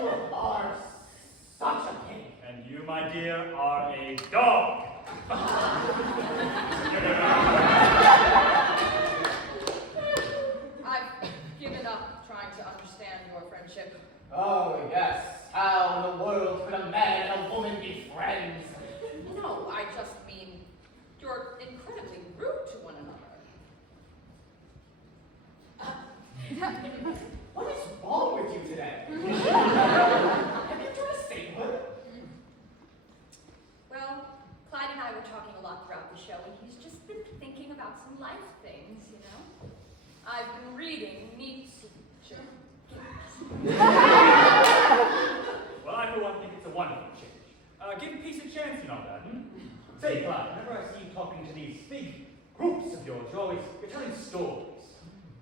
You are such a pig. And you, my dear, are a dog. I've given up trying to understand your friendship. Oh, yes. How in the world could a man and a woman be friends? No, I just mean you're incredibly rude to one another. What is wrong with you today? Have you turned a sainthood? Well, Clyde and I were talking a lot throughout the show, and he's just been thinking about some life things, you know? I've been reading Nietzsche. Well, I for one think it's a wonderful change. Give peace a chance and all that, Say, Clyde, whenever I see you talking to these big groups of yours, you're telling stories.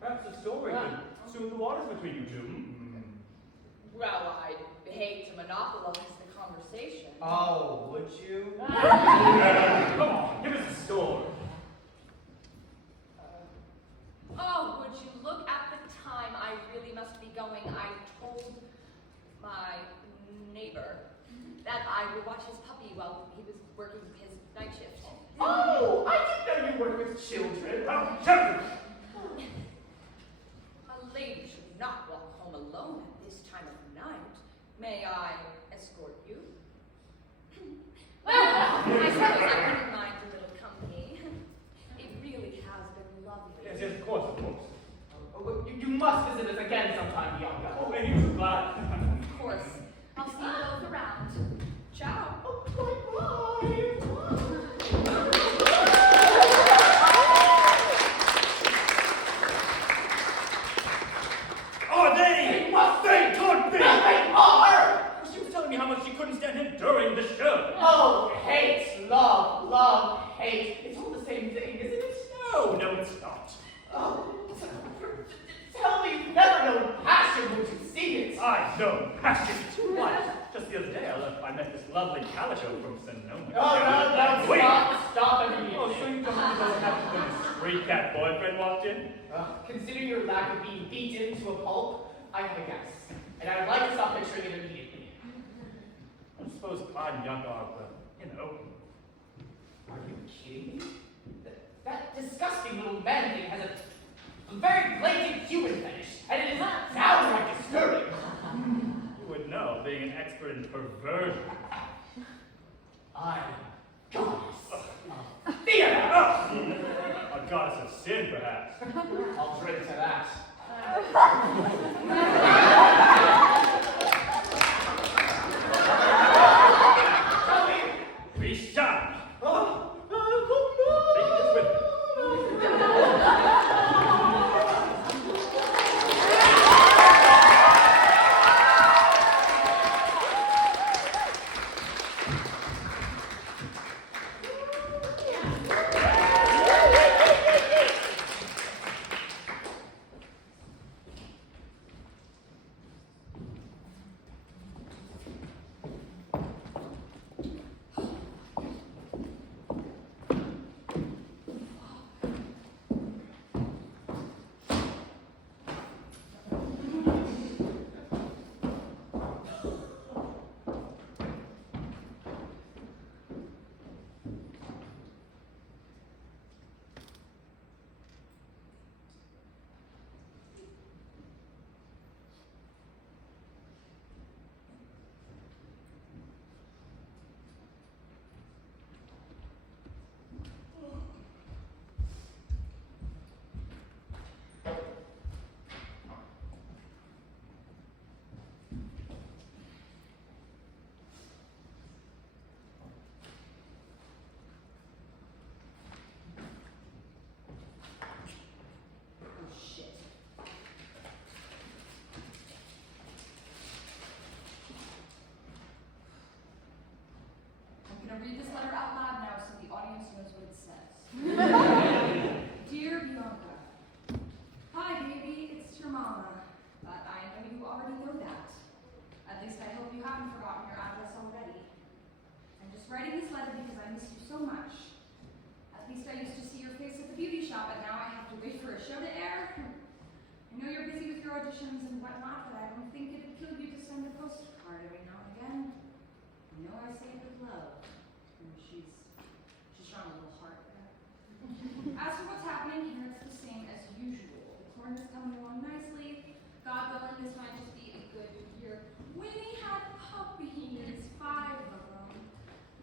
Perhaps a story could soothe the waters between you two, Well, I'd hate to monopolize the conversation. Oh, would you? Come on, give us a story. Oh, would you look at the time I really must be going. I told my neighbor that I would watch his puppy while he was working his night shift. Oh, I didn't know you worked with children. Oh, children! A lady should not walk home alone at this time of night. May I escort you? Well, I suppose I wouldn't mind a little company. It really has been lovely. Yes, of course, of course. You must visit us again sometime, Bianca. Oh, and you too, Clyde. Of course. I'll see you both around. Ciao. They could be! Nothing more! She was telling me how much she couldn't stand him during the show. Oh, hate, love, hate. It's all the same thing, isn't it? No, it's not. Oh, tell me you've never known passion when you've seen it. I know passion. Why, just the other day I met this lovely calico from Sonoma. Oh, no, Wait. stop every Oh, so you don't know what happened when his street cat boyfriend walked in? Considering your lack of being beaten to a pulp, I have a guess. And I would like to stop picturing it immediately. I suppose Clyde and Bianca are, you know. Are you kidding me? That disgusting little man thing has a very blatant human fetish, and it is downright disturbing. You would know, being an expert in perversion. I am goddess of theater. A goddess of sin, perhaps. I'll drink to that. Be shot! Oh, Take this with me. shot, but now I have to wait for a show to air. I know you're busy with your auditions and whatnot, but I don't think it'd kill you to send a postcard every now and again. You know I say it with love. And she's drawn a little heart there. As for what's happening here, it's the same as usual. The corn is coming along nicely. God willing, this might just be a good year. Winnie had puppies, 5 of them.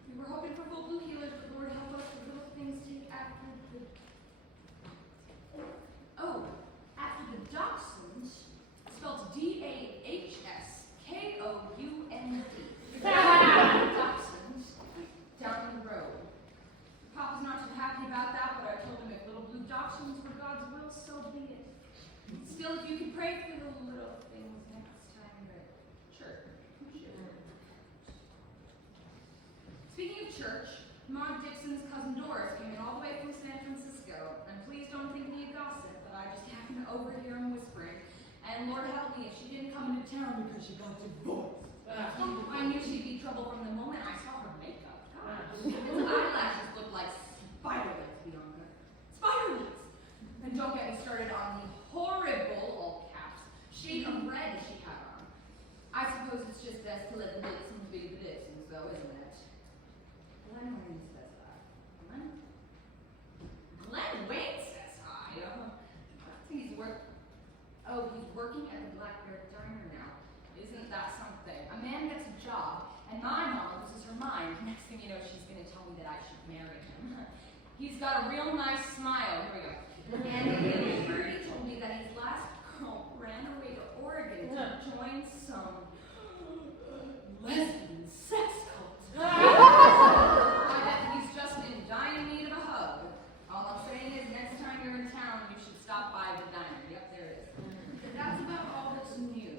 We were hoping for full blue healers, but Lord help us, the little things take after the... Oh, after the dachshunds, spelled D-A-H-S-K-O-U-N-D. Dachshunds, down the road. Papa's not too happy about that, but I told him if little blue dachshunds were God's will, so be it. Still, if you could pray for the little things next time you're at church. Speaking of church, Maud Dixon's cousin Doris came in all the way from San Francisco, and please don't think me a gossip, but I just happened to overhear him whispering, and Lord help me if she didn't come into town because she got divorced. I knew she'd be trouble from the moment I saw her makeup. God, those eyelashes look like spider legs, Bianca. Spider legs! And don't get me started on the horrible, all caps, shade of red she had on. I suppose it's just best to let the Dixons be the Dixons, though, isn't it? Glenn Wayne says hi. Glenn Wayne says hi? He's working at the Black Bear Diner now. Isn't that something? A man gets a job, and my mama loses her mind. Next thing you know, she's going to tell me that I should marry him. He's got a real nice smile. Here we go. And little birdie told me that his last girl ran away to Oregon to join some lesbian sex cult. I bet he's just in dire need of a hug. All I'm saying is next time you're in town, you should stop by the diner. Yep, there it is. But that's about all that's new.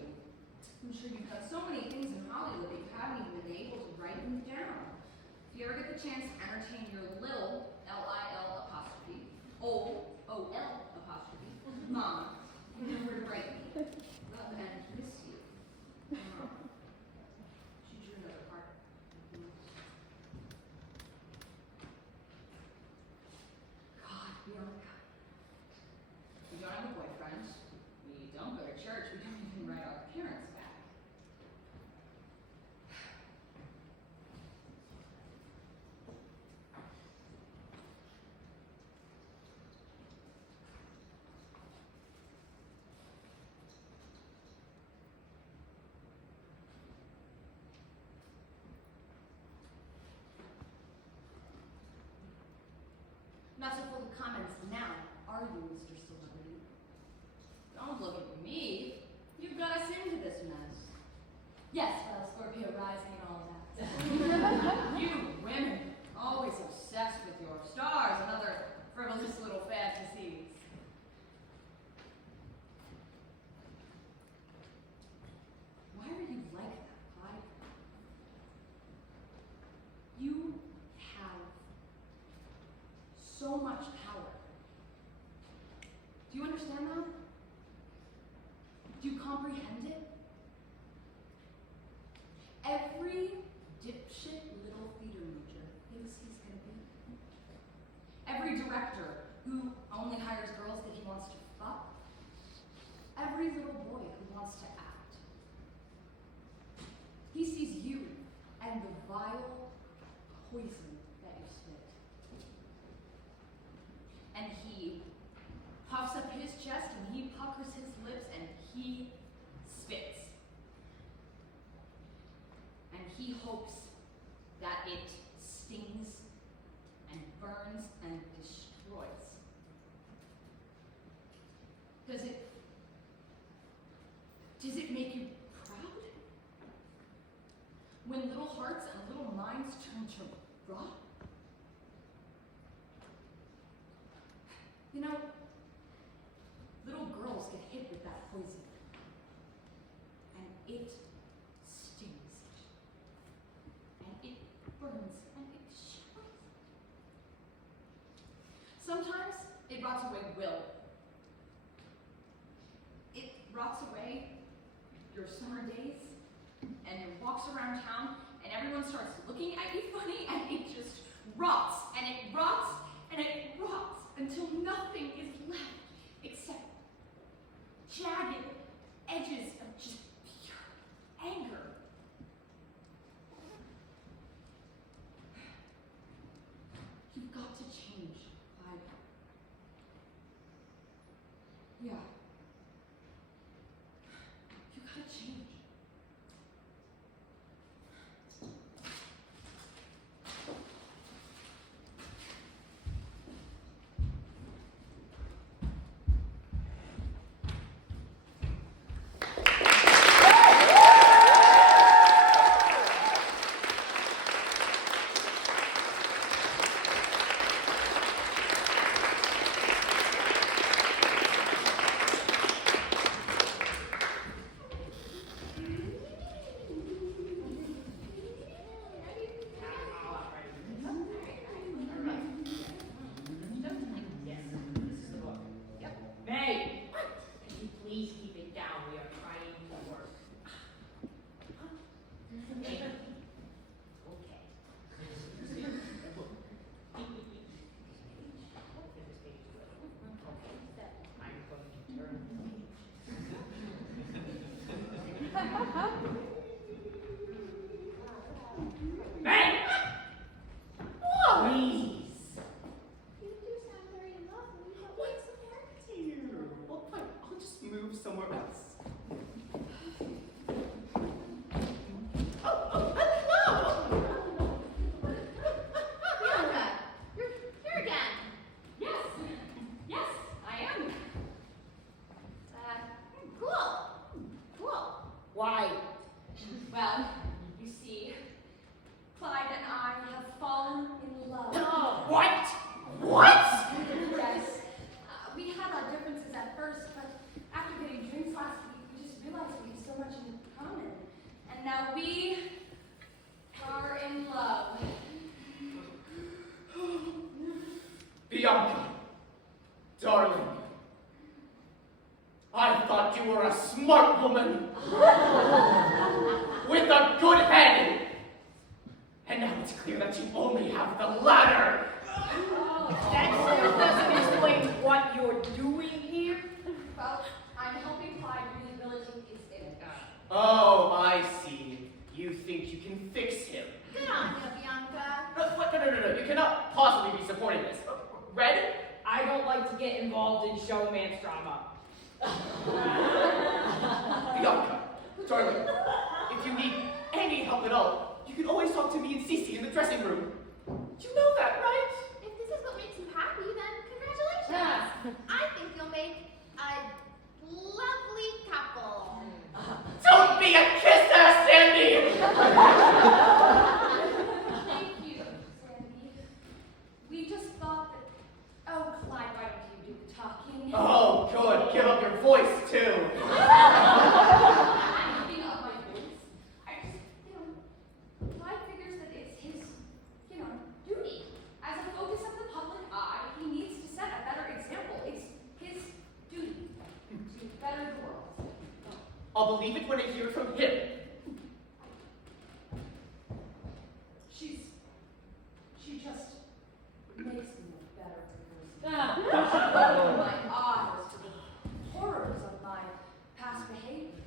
I'm sure you've done so many things in Hollywood that you haven't even been able to write them down. If you ever get the chance to entertain your Lil, L-I-L apostrophe, O-O-L apostrophe, Mama, you know where to write me. Love and miss you. She drew another heart. God, Bianca. We don't have a boyfriend. We don't go to church. We don't even write our parents back. Not so full of comments now, are you, Mr. Celebrity? Don't look at me. You've got us into this mess. Yes, well, Scorpio rising and all that. You women, always obsessed with your stars and other frivolous little fantasies. Why are you like that, Clyde? You have so much power. Do you understand that? Do you comprehend it? Every dipshit little theater major thinks he's gonna be. Every director who only hires girls that he wants to fuck. Every little boy who wants to act. He sees you and the vile poison that you spit. And he puffs up his chest and he puckers his lips and he spits. And he hopes that it stings and burns and destroys. Does it make you proud? When little hearts and little minds turn to rot? You know, little girls get hit with that poison, and it stings, and it burns, and it destroys. Sometimes it rots away will. It rots away your summer days, and it walks around town, and everyone starts looking at you funny, and it just rots, and it rots, and it rots, until nothing is Yeah. You gotta change. BIANCA, darling, I thought you were a smart woman with a good head, and now it's clear that you only have the latter. That still doesn't explain what you're doing here. Well, I'm helping Clyde rehabilitate his image. Oh, I see. You think you can fix him. Good on you, Bianca. No, you cannot possibly be supporting this. Red? I don't like to get involved in showman's drama. BIANCA, darling, if you need any help at all, you can always talk to me and CICI in the dressing room. You know that, right? If this is what makes you happy, then congratulations. I think you'll make a lovely couple. Don't be a kisser, Sandy! Thank you, Sandy. We just thought that... Oh, Clyde, why don't you do the talking? Oh, good. Give up your voice, too. I'm giving up my voice. I just, Clyde figures that it's his, duty. As a focus of the public eye, he needs to set a better example. It's his duty to better the world. I'll believe it when I hear it from him. She just makes me a better person. Open my eyes to the horrors of my past behavior.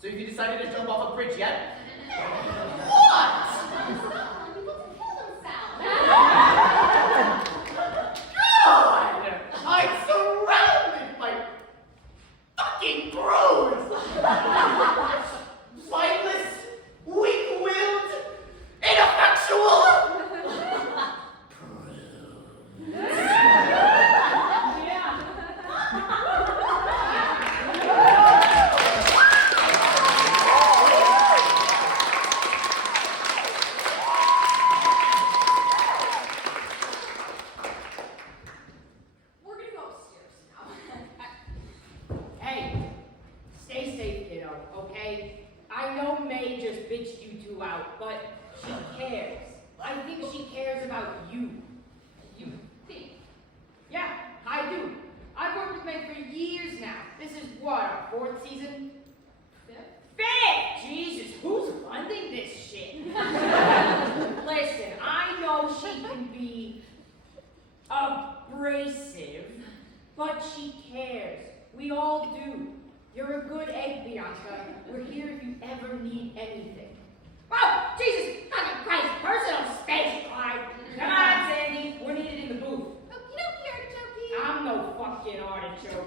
So have you decided to jump off a bridge yet? What? People can kill themselves. God! I'm surrounded by fucking pros! Mindless, weak-willed, ineffectual! We're gonna go upstairs now. Hey, stay safe, kiddo, okay? I know May just bitched you two out, but she cares. I think she cares about you. You think? Yeah, I do. I've worked with May for years now. This is what, our 4th season? 5th! Jesus, who's funding this shit? Listen, I know she can be abrasive, but she cares. We all do. You're a good egg, Bianca. We're here if you ever need anything. Oh, Jesus fucking Christ! Personal space, Clyde! Come on, Sandy. We're needed in the booth. Oh, you don't hear it, Jokey. I'm no fucking artist. show.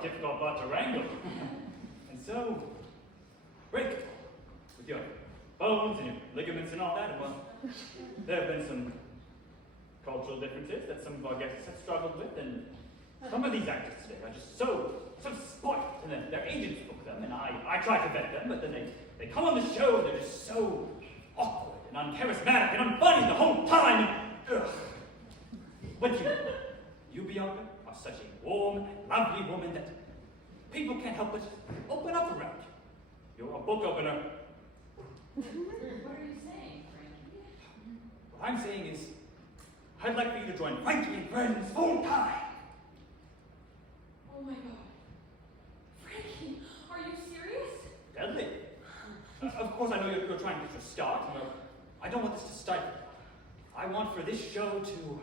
Difficult lot to wrangle. And so, break with your bones and your ligaments and all that. And well, there have been some cultural differences that some of our guests have struggled with, and some of these actors today are just so spoiled, and then their agents book them, and I try to vet them, but then they come on the show and they're just so awkward and uncharismatic and unfunny the whole time. And, ugh. But you, Bianca, are such a warm and lovely woman that people can't help but open up around you. You're a book opener. What are you saying, Frankie? What I'm saying is, I'd like for you to join Frankie and Friends full time. Oh my god. Frankie, are you serious? Deadly. Of course, I know you're trying to get your start. I don't want this to stifle you. I want for this show to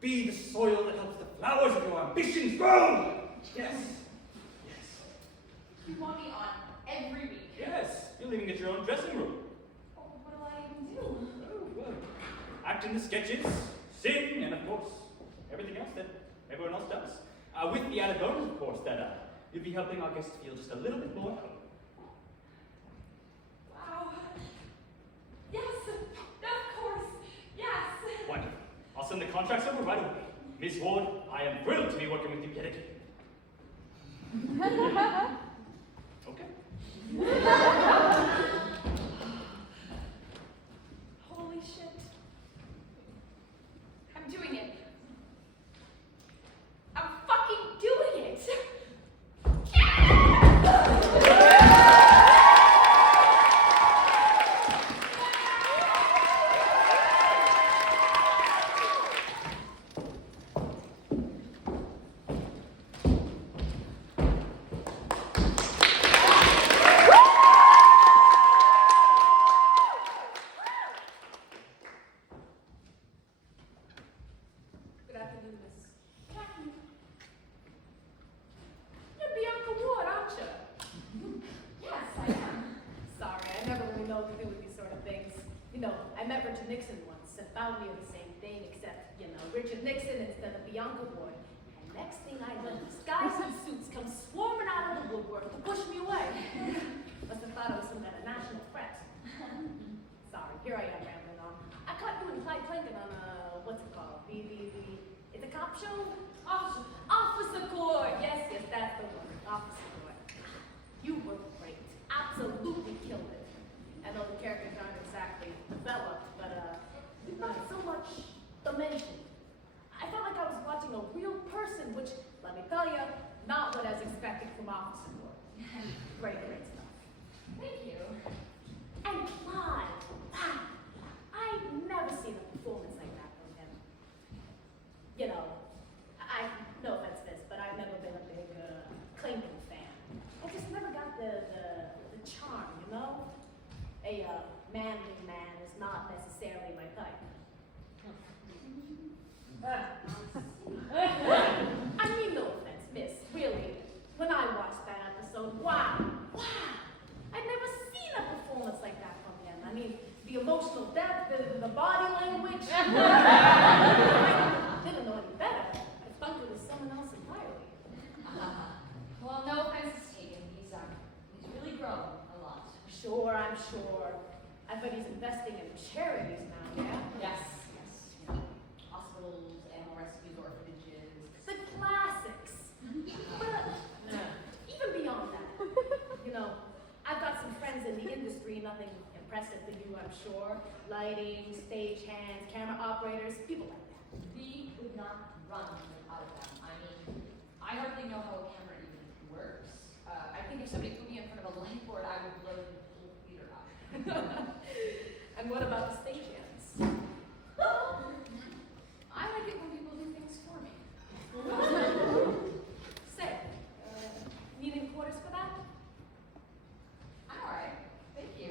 be the soil that helps the flowers of your ambitions grow. Yes. You want me on every week? Yes. You'll even get your own dressing room. Oh, what do I even do? Oh, well. Act in the sketches, sing, and of course, everything else that everyone else does. With the added bonus, of course, that you'll be helping our guests feel just a little bit more at home. Wow. Yes, of course. Yes. Wonderful. I'll send the contracts over right away. Miss Ward, I am thrilled to be working with you yet again. Okay. Holy shit. I'm doing it. I'm fucking doing it. Great stuff. Thank you. And Clyde, wow, I've never seen a performance like that from him. You know, I I mean, no offense, miss, really. When I watched that episode, wow. I'd never seen a performance like that from him. I mean, the emotional depth, the body language. I didn't know any better. I thought it was someone else entirely. Well, no offense is taken. He's really grown a lot. Sure, I'm sure. I bet he's investing in charities now, yeah? Yes. You know, hospitals, animal rescues, orphanages. The classics. But even beyond that, you know, I've got some friends in the industry, nothing impressive to you, I'm sure. Lighting, stage hands, camera operators, people like that. We would not run without them. I mean, I hardly know how a camera even works. I think if somebody put me in front of a light board, I would blow the whole theater up. And what about the stage hands? I like it when people do things for me. Say, needing quarters for that? I'm alright. Thank you.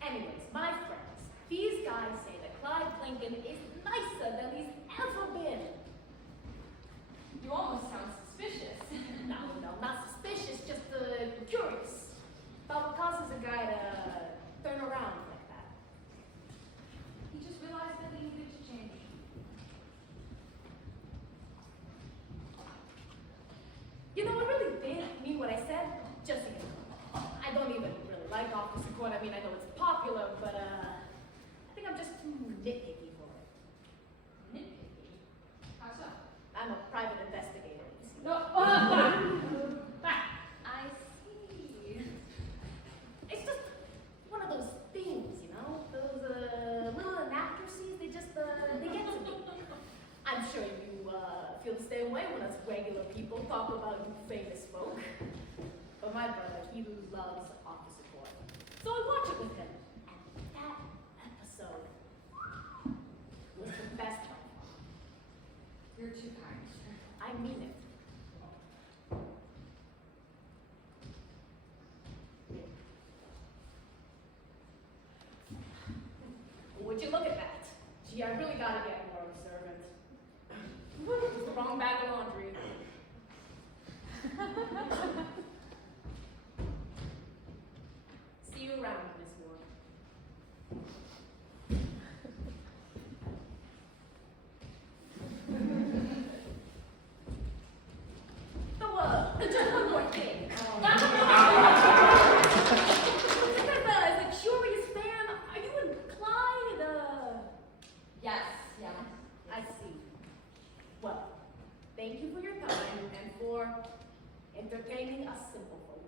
Anyways, my friends, these guys say that Clyde Lincoln is nicer than he's ever been. You almost sound suspicious. No, not suspicious, just curious. About what causes a guy to turn around like that. He just realized that he needed to change. You know, I really did mean what I said, just so you know. I don't even really like Officer Court. I mean, I know it's popular, but I think I'm just too nitpicky for it. Nitpicky? How so? I'm a private investigator. You see. No. I see. It's just one of those things, you know? Those little inaccuracies, they get to me. I'm sure you feel the same way when us regular people talk about you famous folk. But my brother, he loves Officer Court. So I watch it with him. And that episode was the best one. You're too kind. I mean it. Would you look at that? Gee, I really gotta get more observant. It's the wrong bag of laundry. See you around, Miss Ward. So, just one more thing. As a curious fan, are you inclined? Yes. I see. Well, thank you for your time and for entertaining us simple folk.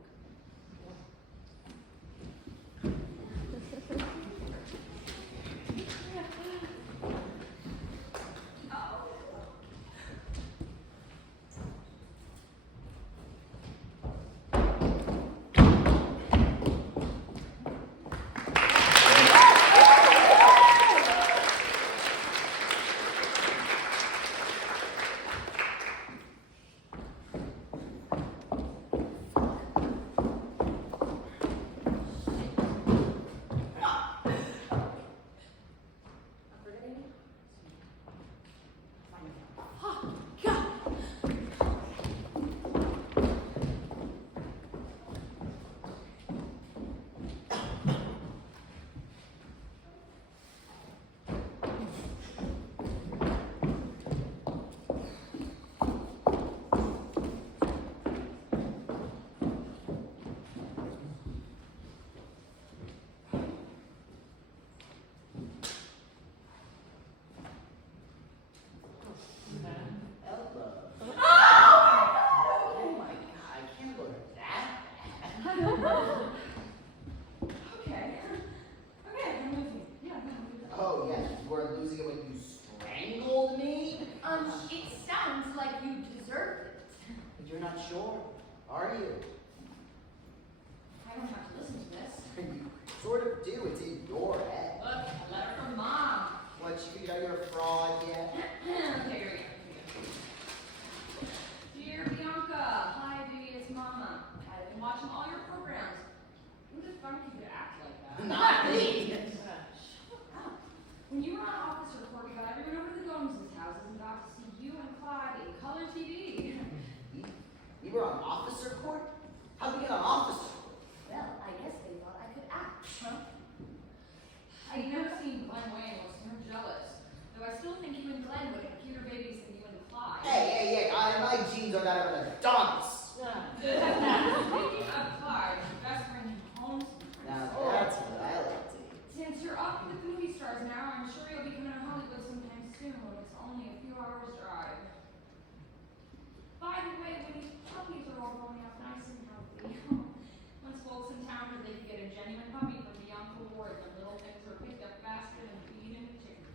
When you were on Officer Report, we got everyone over to the Gomes' houses and got you're on officer court? How'd you get on officer court? Well, I guess they thought I could act, huh? I've never seen Glenn Wayne look so jealous. Though I still think you and Glenn would have cuter babies than you and Clyde. Hey, my genes are not ever the dance. Speaking of Clyde, your best friend Holmes. Now that's what I like to hear. Since you're up with movie stars now, I'm sure you'll be coming to Hollywood sometime soon when it's only a few hours drive. By the way, when these puppies are all growing up nice and healthy, once folks in town heard they could get a genuine puppy from BIANCA Ward, the little things are picked up faster than feed in a chicken.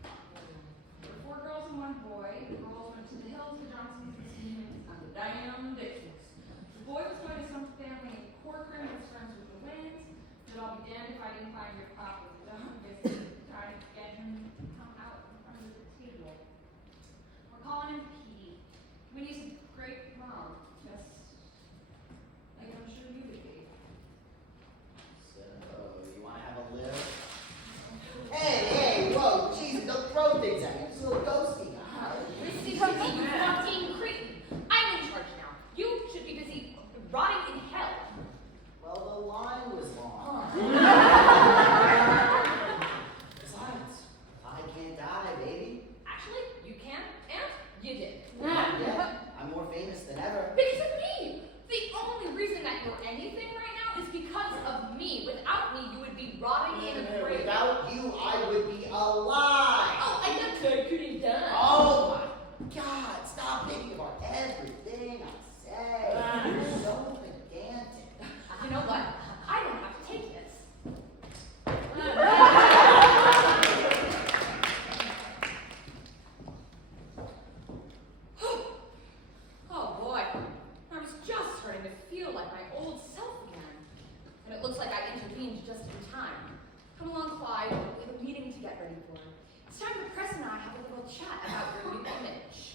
There were 4 girls and 1 boy. The girls went to the hills, the Johnsons, the Siemens, and the damn Dixons. The boy was going to some family in Corcoran and was friends with the Waynes, but I'll be damned if I didn't find your pop with the dog visit to try to get him to come out in front of the table. We're calling him Petey. I mean, he's a great mom, just like I'm sure you would be. So, you want to have a live? Hey, whoa, jeez, don't throw things at me. I'm just a little ghosty. Listen to me, you fucking cretin. I'm in charge now. You should be busy rotting in hell. Well, the line was long. Besides, I can't die, baby. Actually, you can, and you did. Yeah, I'm more famous than ever. Because of me! The only reason that you're anything right now is because of me. Without me, you would be rotting in a grave. Without you, I would be alive. Oh, I know I could have done. Oh my God! Stop thinking about everything I say. You're so pedantic. You know what? I don't have to take this. Oh boy. I was just starting to feel like my old self again. And it looks like I intervened just in time. Come along, Clyde. We have a meeting to get ready for. It's time the press and I have a little chat about your new image.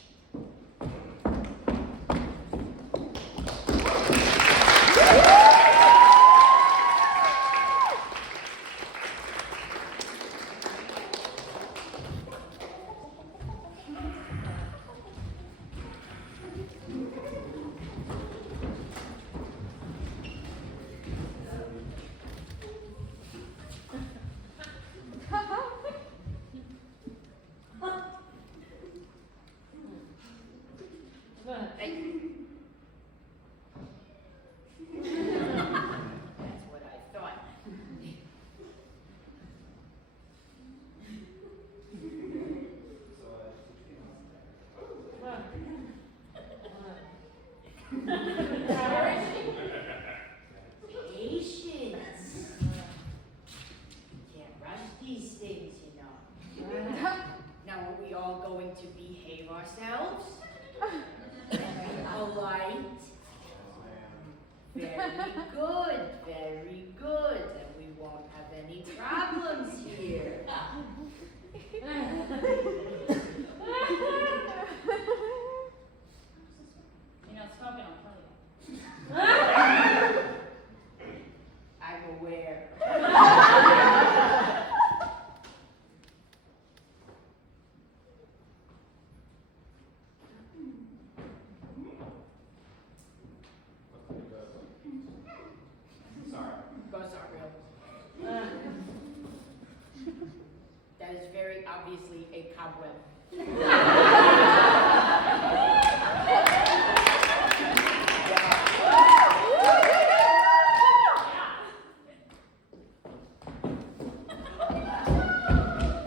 That's what I thought. Patience. Can't rush these things, you know. Now are we all going to behave ourselves? Polite. Very good, very good. And we won't have any problems here. You know, smoking on plenty. I'm aware. Sorry. Ghosts aren't real. That is very obviously a cobweb.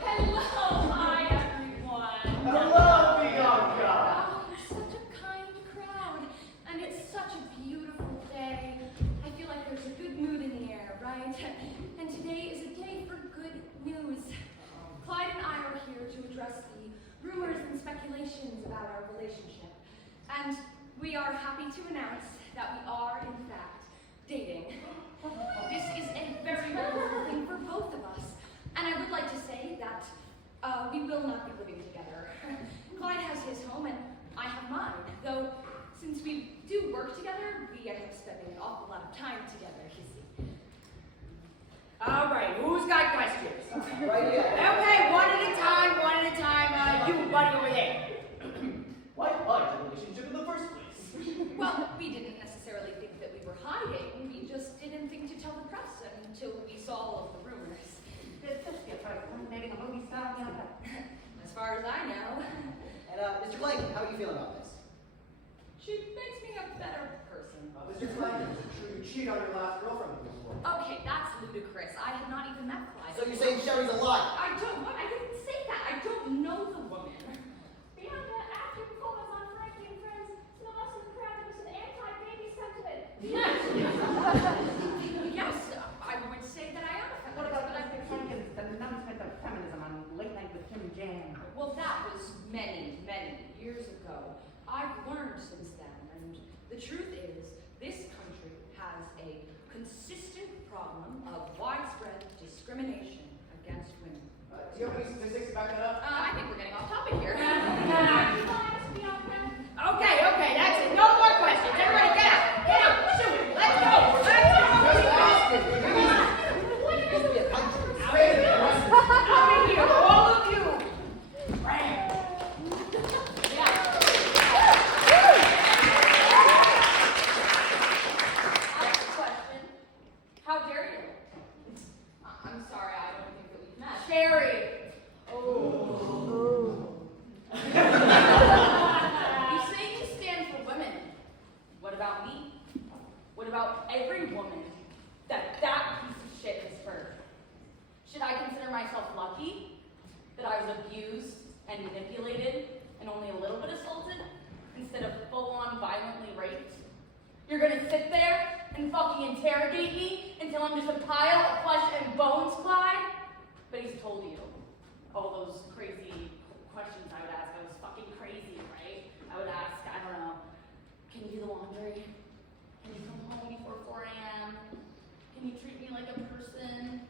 Hello, hi everyone. Hello, BIANCA. Oh, such a kind crowd, and it's such a beautiful day. I feel like there's a good mood in the air, right? And today is a day for good news. Clyde and I are here to address the rumors and speculations about our relationship. And we are happy to announce that we are, in fact, dating. This is a very wonderful thing for both of us. And I would like to say that we will not be living together. Clyde has his home and I have mine, though since we do work together, we end up spending an awful lot of time together, you see. All right, who's got questions? Right here. Okay, one at a time, you buddy over there. Why the relationship in the first place? Well, we didn't necessarily Mr. Blank, how are you feeling about this? She makes me a better person. Mr. Clyde, is it true you cheated on your last girlfriend before? Okay, that's ludicrous. I have not even met Clyde. So you're saying Sherry's a lie? I didn't say that. I don't know the woman. BIANCA, after your performance on Frankie and Friends, some of us in the crowd there was an anti-baby sentiment. Yes, I would say that I am a feminist. What about but I Mr. Hopkins' announcement of feminism on Late Night with Kim Jam? Well, that was many, many years ago. I've learned since then, and the truth is, this country has a consistent problem of widespread discrimination against women. Do you have any statistics to back that up? I think we're getting off topic here. Okay, that's it. No more questions. Everybody get out. Get out. Shoot it. Let's go. Let's go. Out of here, all of you. How dare you? I'm sorry, I don't think that we've met. SHERI! You say you stand for women. What about me? What about every woman that piece of shit has hurt? Should I consider myself lucky that I was abused and manipulated and only a little bit assaulted instead of full-on violently raped? You're gonna sit there and fucking interrogate me until I'm just a pile of flesh and bones, Clyde? But he's told you all those crazy questions I would ask. I was fucking crazy, right? I would ask, I don't know, can you do the laundry? Can you come home before 4 a.m.? Can you treat me like a person?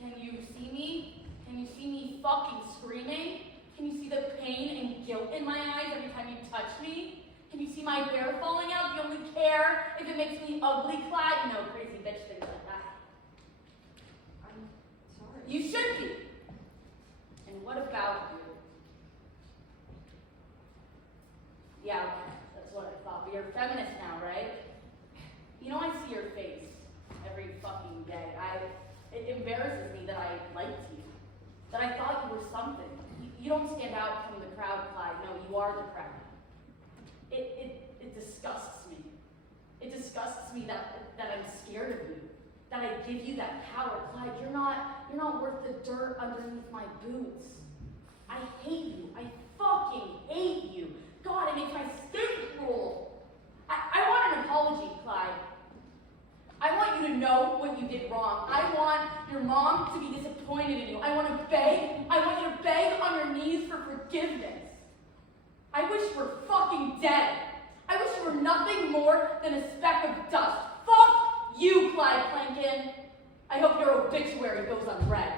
Can you see me? Can you see me fucking screaming? Can you see the pain and guilt in my eyes every time you touch me? Can you see my hair falling out? Do you only care if it makes me ugly, Clyde? No, crazy bitch things like that. I'm sorry. You should be. And what about you? Yeah, okay, that's what I thought. But you're a feminist now, right? You know, I see your face every fucking day. It embarrasses me that I liked you. That I thought you were something. You don't stand out from the crowd, Clyde. No, you are the crowd. It disgusts me. It disgusts me that I'm scared of you. That I give you that power, Clyde. You're not worth the dirt underneath my boots. I hate you. I fucking hate you. God, it makes my skin cruel. I want an apology, Clyde. I want you to know what you did wrong. I want your mom to be disappointed in you. I want you to beg on your knees for forgiveness. I wish you were fucking dead. I wish you were nothing more than a speck of dust. Fuck you, Clyde Plankin. I hope your obituary goes unread.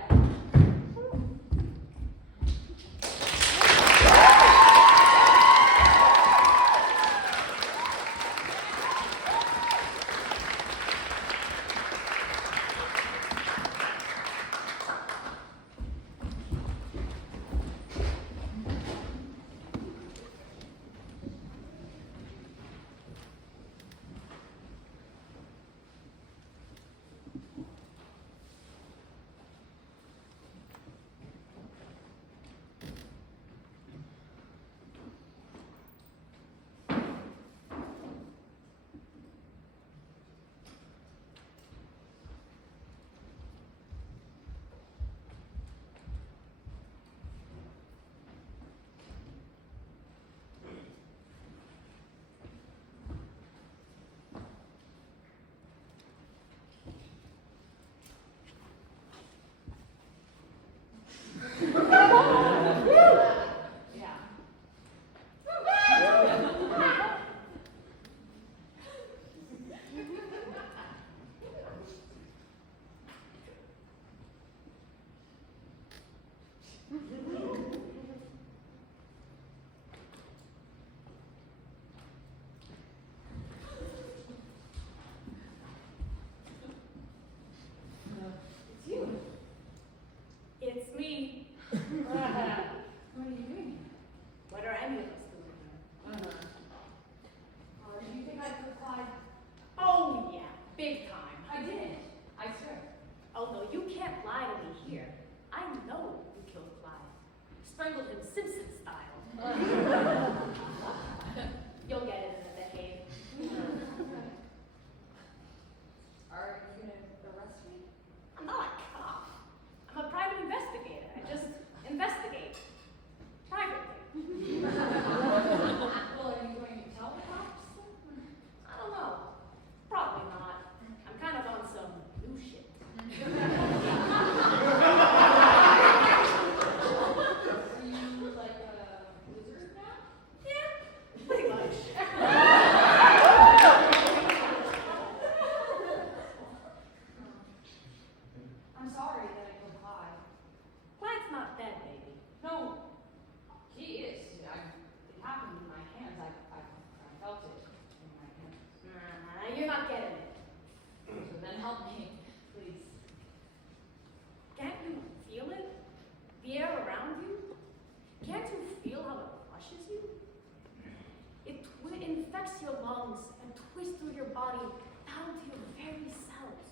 body down to your very cells.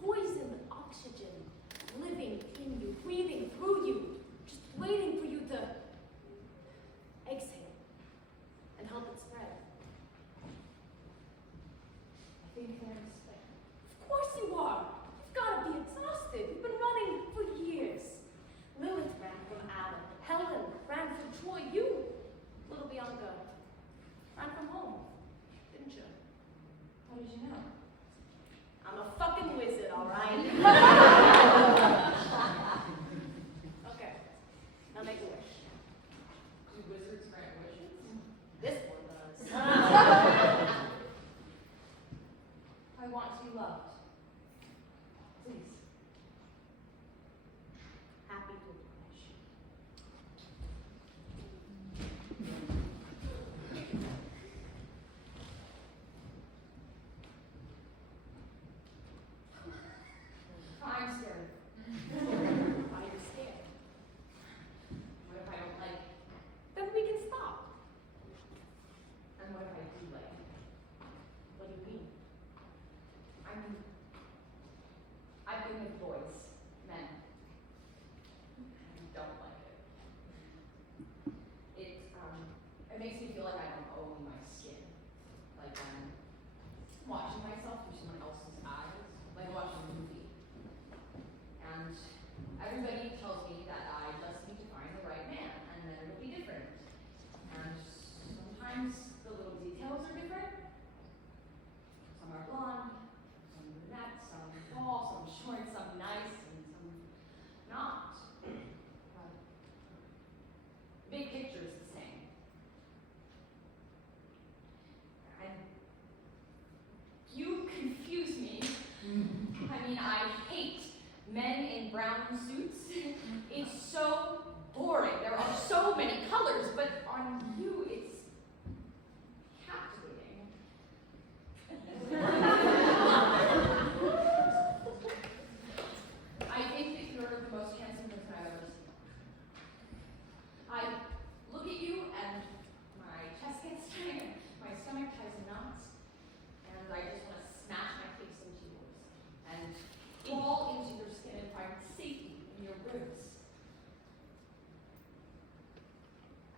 Poisoned oxygen living in you, breathing through you, just waiting for you to exhale and help it spread. I think there's of course you are. You've got to be exhausted. You've been running for years. Lilith ran from Adam. Helen ran from Troy. You, little Bianca, ran from home, didn't you? How did you know? I'm a fucking wizard, all right? Okay, now make a wish. Do wizards grant wishes? This one does. I want to be loved. Please. Happy to wish. I'm scared. Why are you scared? What if I don't like it? Then we can stop. And what if I do like it? What do you mean? I mean, I've been with boys, men. I don't like it. It makes me feel like I don't own my skin. Like I'm watching myself through someone else's eyes, like watching a movie. And everybody tells me that I just need to find the right man, and then it'll be different. And sometimes the little details are different. Some are blonde, some brunette, some tall, some short, some nice, and some not. But the big picture is the same. And you confuse me. I mean, I hate men in brown suits. It's so boring. There are so many colors, but on you it's captivating. I think that you're the most handsome person I've ever seen. I look at you and my chest gets tight, my stomach ties knots, and I just want to smash my face into yours and fall into your skin and find safety in your ribs.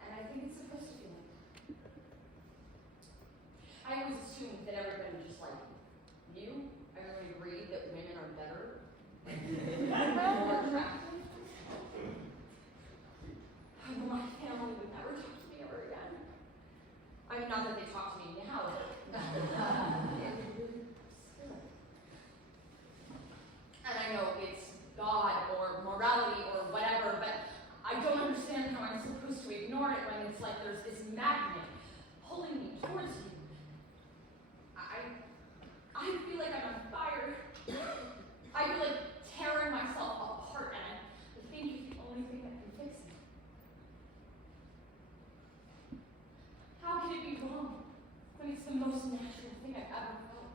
And I think it's supposed to be like that. I always assumed that everybody just like knew. Everybody agreed that women are better and more attractive. But my family would never talk to me ever again. I mean, not that they talk to me now, but and I know it's God or morality or whatever, but I don't understand how I'm supposed to ignore it when it's like there's this magnet pulling me towards you. I feel like I'm on fire. I feel like tearing myself apart, and I think it's the only thing that can fix it. How can it be wrong when it's the most natural thing I've ever felt?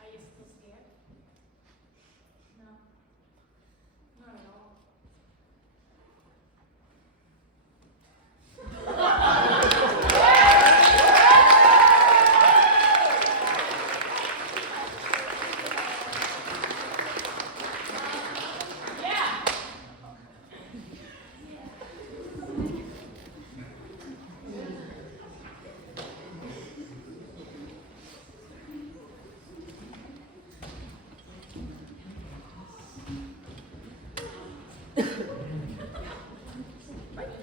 Are you still scared? No. Not at all. Yeah. Ready?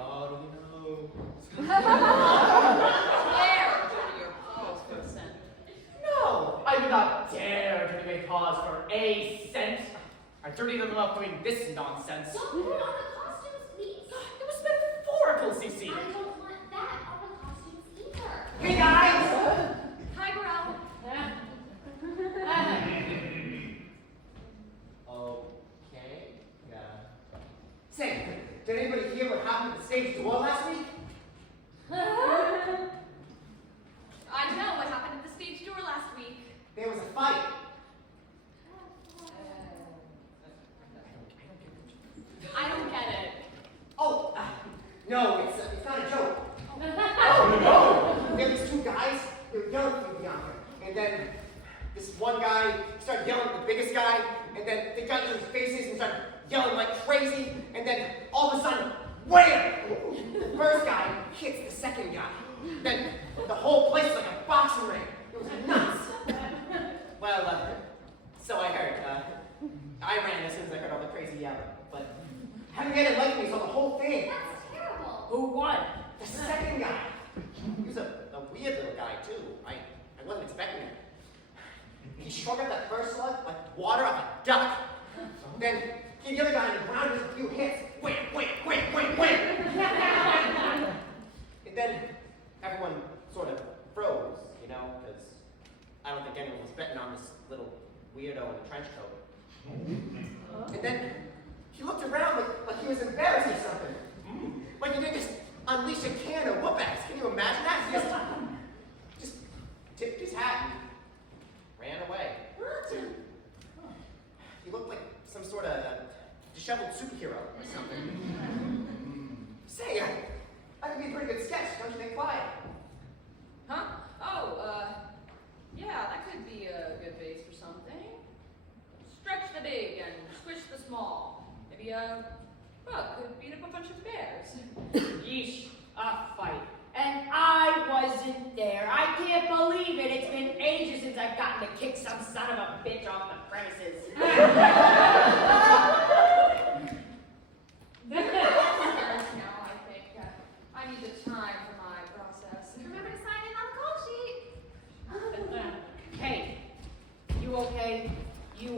God knows. Dare dirty your paws for a cent. No, I would not dare to make pause for a cent. I dirty them up doing this nonsense. Don't put it on the costumes, please. It was metaphorical, CC. I don't want that on the costumes either. Hey guys! Hi, Berele. Okay. Yeah. Say, did anybody hear what happened at the stage door last week? I know what happened at the stage door last week. There was a fight. I don't get it. Oh, no, it's not a joke. Oh no! There was two guys, they were yelling at BIANCA, and then this one guy started yelling at the biggest guy, and then they got into his faces and started yelling like crazy, and then all of a sudden, wham! The first guy hits the second guy. Then the whole place was like a boxing ring. It was nuts. Well, so I heard. I ran as soon as I heard all the crazy yelling, but having Aidan like me saw the whole thing. That's terrible. Who won? The second guy. He was a weird little guy, too. I wasn't expecting it. He shrugged up that first slug like water off a duck. Then he the other guy on the ground with a few hits. Wham, wham, wham, wham, wham. And then everyone sort of froze, you know, because I don't think anyone was betting on this little weirdo in a trench coat. And then he looked around like he was embarrassed or something. Like he didn't just unleash a can of whoop-ass. Can you imagine that? He just tipped his hat and ran away. He looked like some sort of disheveled superhero or something. Say, that could be a pretty good sketch, don't you think, Clyde? Huh? Oh, yeah, that could be a good base for something. Stretch the big and squish the small. Maybe could beat up a bunch of bears. Yeesh, a fight. And I wasn't there. I can't believe it. It's been ages since I've gotten to kick some son of a bitch off the premises. No, I think I need the time for my process. Remember to sign in on the call sheet. Hey, you okay? You,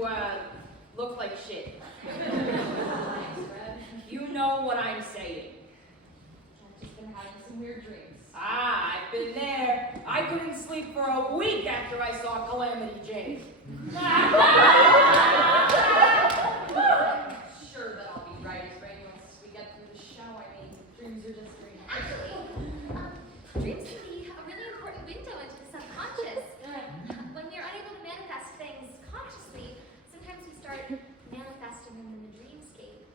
look like shit. Thanks, Red. You know what I'm saying. I've just been having some weird dreams. Ah, I've been there. I couldn't sleep for a week after I saw Calamity Jane. Sure that I'll be right as rain once we get through the show. I mean, dreams are just dreams. Actually, dreams can be a really important window into the subconscious. When we're unable to manifest things consciously, sometimes we start manifesting them in the dreamscape.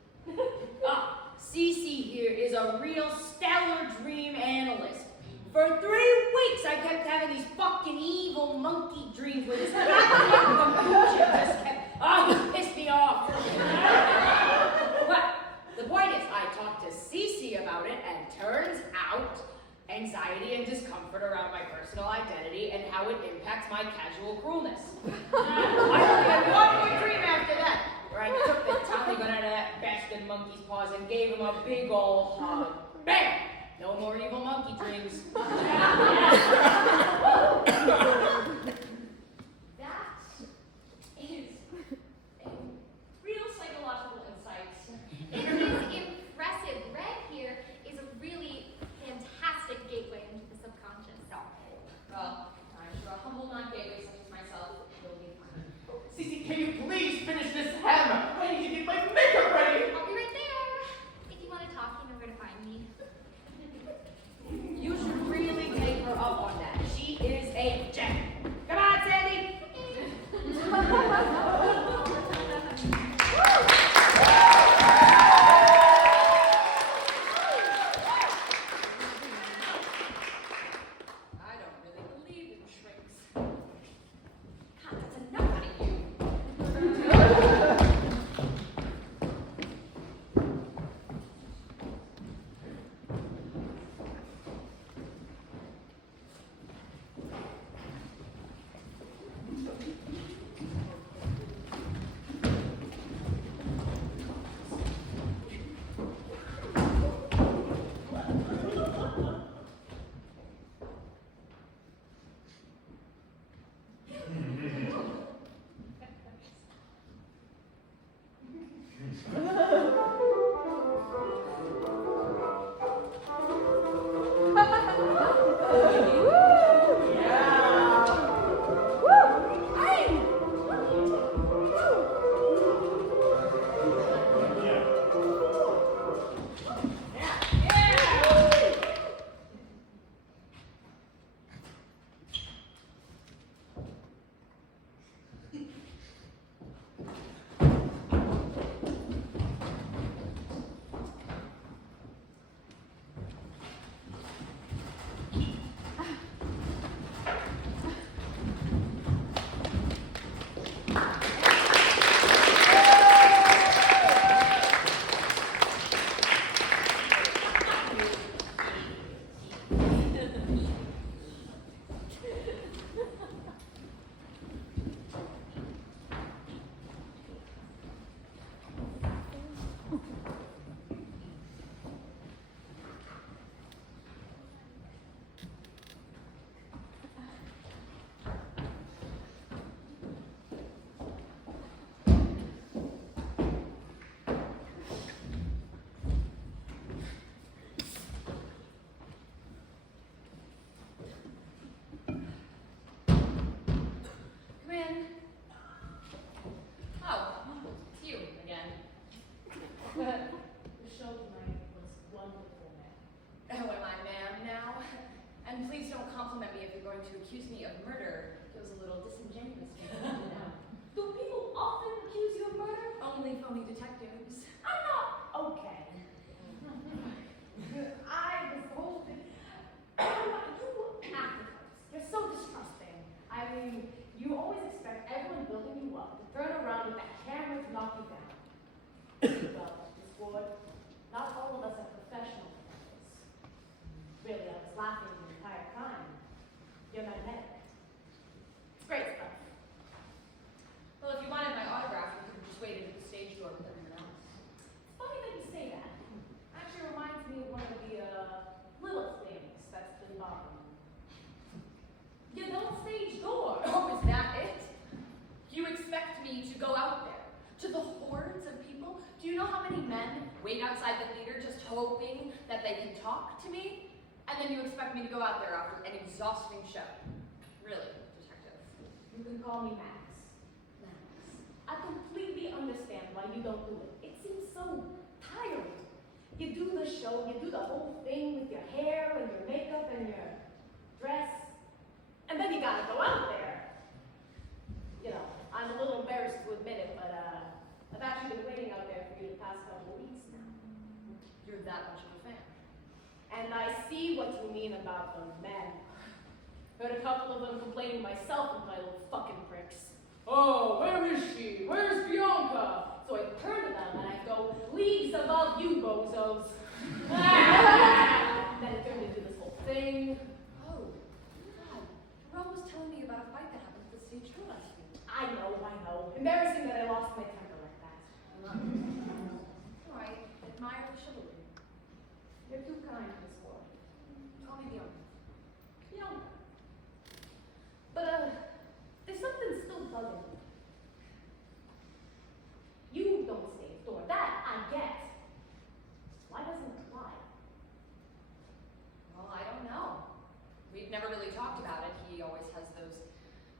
CICI here is a real stellar dream analyst. For 3 weeks, I kept having these fucking evil monkey dreams where this goddamn computer just kept, it pissed me off. But the point is, I talked to CICI about it, and turns out, anxiety and discomfort around my personal identity and how it impacts my casual cruelness. I only had one more dream after that, where I took the tiny gun out of that bastard monkey's paws and gave him a big ol' hug. Bam! No more evil monkey dreams. That is A real psychological insight. it is impressive. Red here is a really fantastic gateway into the subconscious. Well, I'm sure a humble non-gateway such as myself will be fine. CC, can you please finish this hem? I need to get my makeup ready. I'll be right there. If you want to talk, you know where to find me. You should really take her up on that. She And please don't compliment me if you're going to accuse me of murder. Feels a little disingenuous to me, you know. Do people often accuse you of murder? Only phony detectives. I'm not okay. I was hoping. You actors, you're so distrusting. I mean, you always expect everyone building you up to turn around with that camera to knock you down. Well, Miss Ward, not all of us are professional detectives. Really, I was laughing the entire time. You're magnetic. It's great stuff. Well, if you wanted my autograph, you could have just waited at the stage door with everyone else. It's funny that you say that. Actually reminds me of one of the little things that's been bothering me. You don't stage door. Oh, is that it? You expect me to go out there, to the hordes of people? Do you know how many men wait outside the theater just hoping that they can talk to me? And then you expect me to go out there after an exhausting show? Really, detective? You can call me Max. I completely understand why you don't do it. It seems so tiring. You do the show, you do the whole thing with your hair and your makeup and your dress, and then you gotta go out there. You know, I'm a little embarrassed to admit it, but I've actually been waiting out there for you the past couple of weeks now. You're that much of a fan. And I see what you mean about those men. Heard a couple of them complaining myself entitled fucking pricks. Oh, where is she? Where's Bianca? So I turn to them and I go, leagues above you, bozos. Then it turned into this whole thing. Oh, God. Ron was telling me about a fight that happened at the stage door last week. I know. Embarrassing that I lost my temper like that. Oh, I admire the chivalry. You're too kind, Miss Ward. Call me Bianca. Bianca. But, there's something still bugging me. You don't stay door. That I get. Why doesn't Clyde? Well, I don't know. We've never really talked about it. He always has those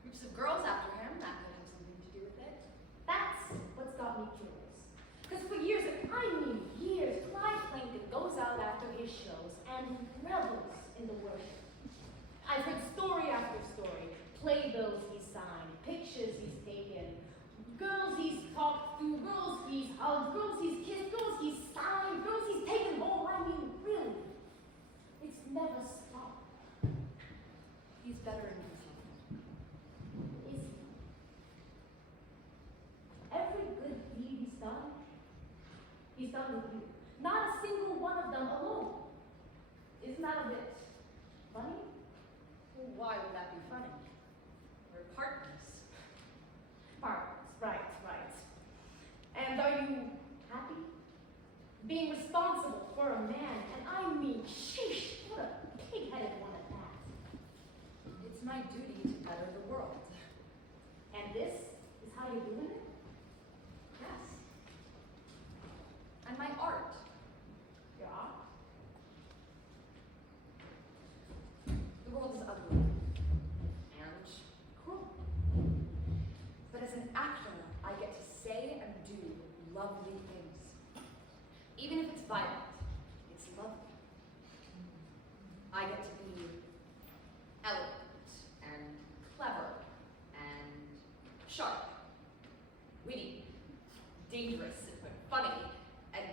groups of girls after him. That could have something to do with it. That's what's got me curious. Because for years, Clyde Plankton goes out after his shows and revels in the worship. I've heard story after story. Playbills he's signed, pictures he's taken, girls he's talked to, girls he's hugged, girls he's kissed, girls he's signed, girls he's taken home. I mean, really, it's never stopped. He's better in himself. Is he? Every good deed he's done with you. Not a single one of them alone. Isn't that a bit funny? Well, why would that be funny? We're partners. Partners, right. And are you happy? Being responsible for a man, and I mean, sheesh, what a pig-headed one at that. It's my duty to better the world. And this is how you're doing it? Yes. And my art. Your art? The world is ugly. And cruel. But as an actor, I get to say and do lovely things. Even if it's violent, it's lovely. I get to be eloquent and clever and sharp, witty, dangerous, funny, and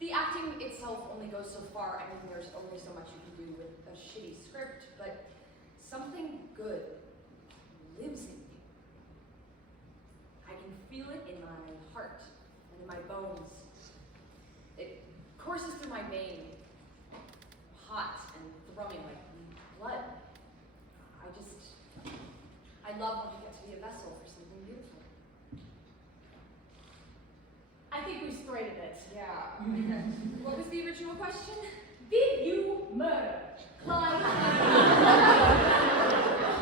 the acting itself only goes so far. I mean, there's only so much you can do with a shitty script, but something good lives in me. I can feel it in my heart and in my bones. It courses through my vein, hot and thrumming like blood. I love when you get to be a vessel for something beautiful. I think we strayed a bit. Yeah. What was the original question? Did you murder Clyde?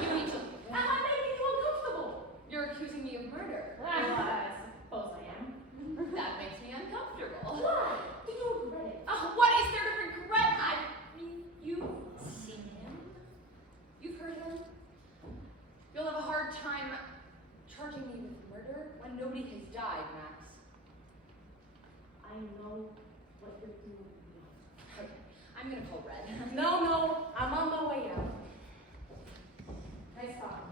You need to. Am I making you uncomfortable? You're accusing me of murder. I suppose I am. That makes me uncomfortable. Why? Do you regret it? What is there to regret? I mean, you've seen him. You've heard him. You'll have a hard time charging me with murder when nobody has died, Max. I know what you're doing. I'm I'm gonna call Red. No, I'm on my way out. Nice talking.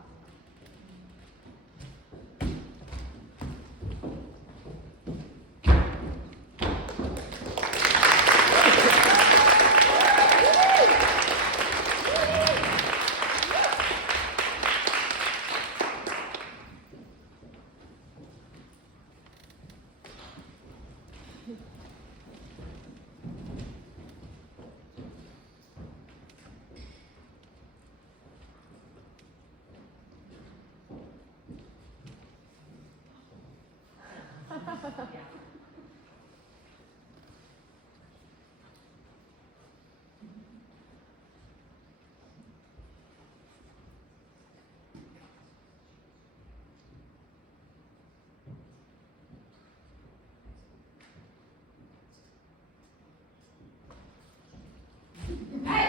Hey!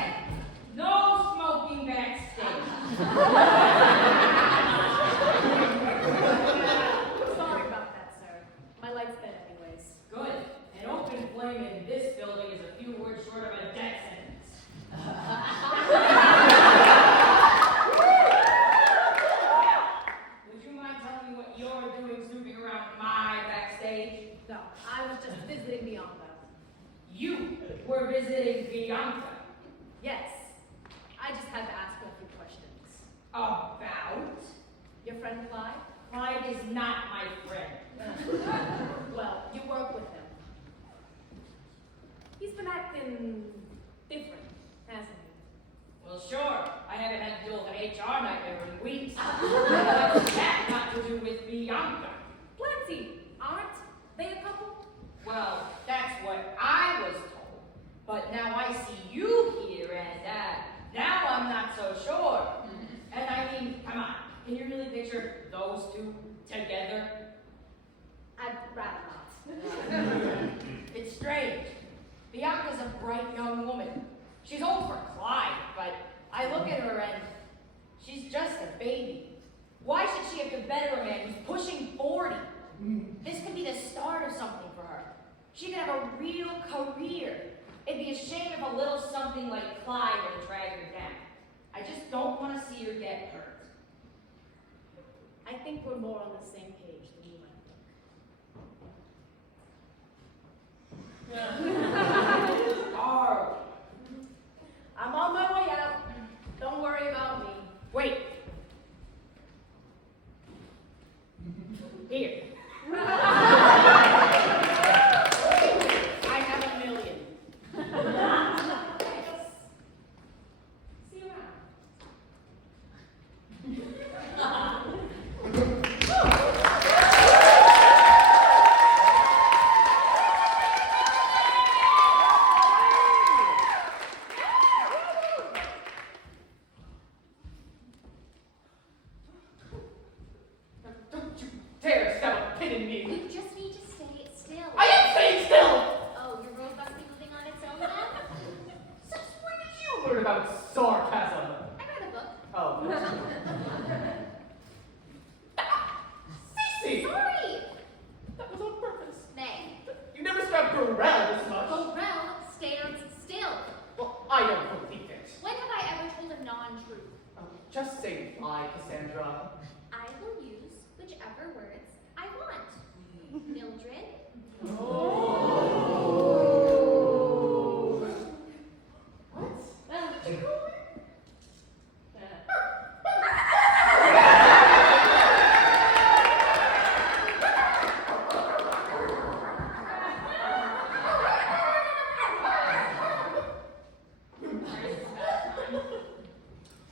No smoking backstage. Sorry about that, sir. My light's dead anyways. Good. An open flame in this building is a few words short of a death sentence. Would you mind telling me what you're doing snooping around my backstage? No, I was just visiting BIANCA. You were visiting BIANCA. Yes. I just had to ask her a few questions. About? Your friend Clyde? Clyde is not my friend. Well, you work with him. He's been acting different, hasn't he? Well, sure. I haven't had to deal with an HR nightmare in weeks. What's that got to do with BIANCA? Plenty, aren't they a couple? Well, that's what I was told. But now I see you here, and now I'm not so sure. And I mean, come on, can you really picture those two together? I'd rather not. It's strange. BIANCA's a bright young woman. She's old for Clyde, but I look at her and she's just a baby. Why should she have to better a man who's pushing 40? This could be the start of something for her. She could have a real career. It'd be a shame if a little something like Clyde would have dragged her down. I just don't want to see her get hurt. I think we're more on the same page than you might think. Are I'm on my way out. Don't worry about me. Wait. Here. I have $1 million. See you around. Don't you dare step a pin in me. You just need to stay still. I am staying still! Oh, your world must be moving on its own then? Since when did you learn about sarcasm? I read a book. Oh. CICI! Sorry! That was on purpose. Nay. You never spelled BERELE this much. Borel stands still. Well, I don't believe it. When have I ever told a non-truth? Just say fly, Cassandra. I will use whichever words I want. Mildred. What? Did you call her?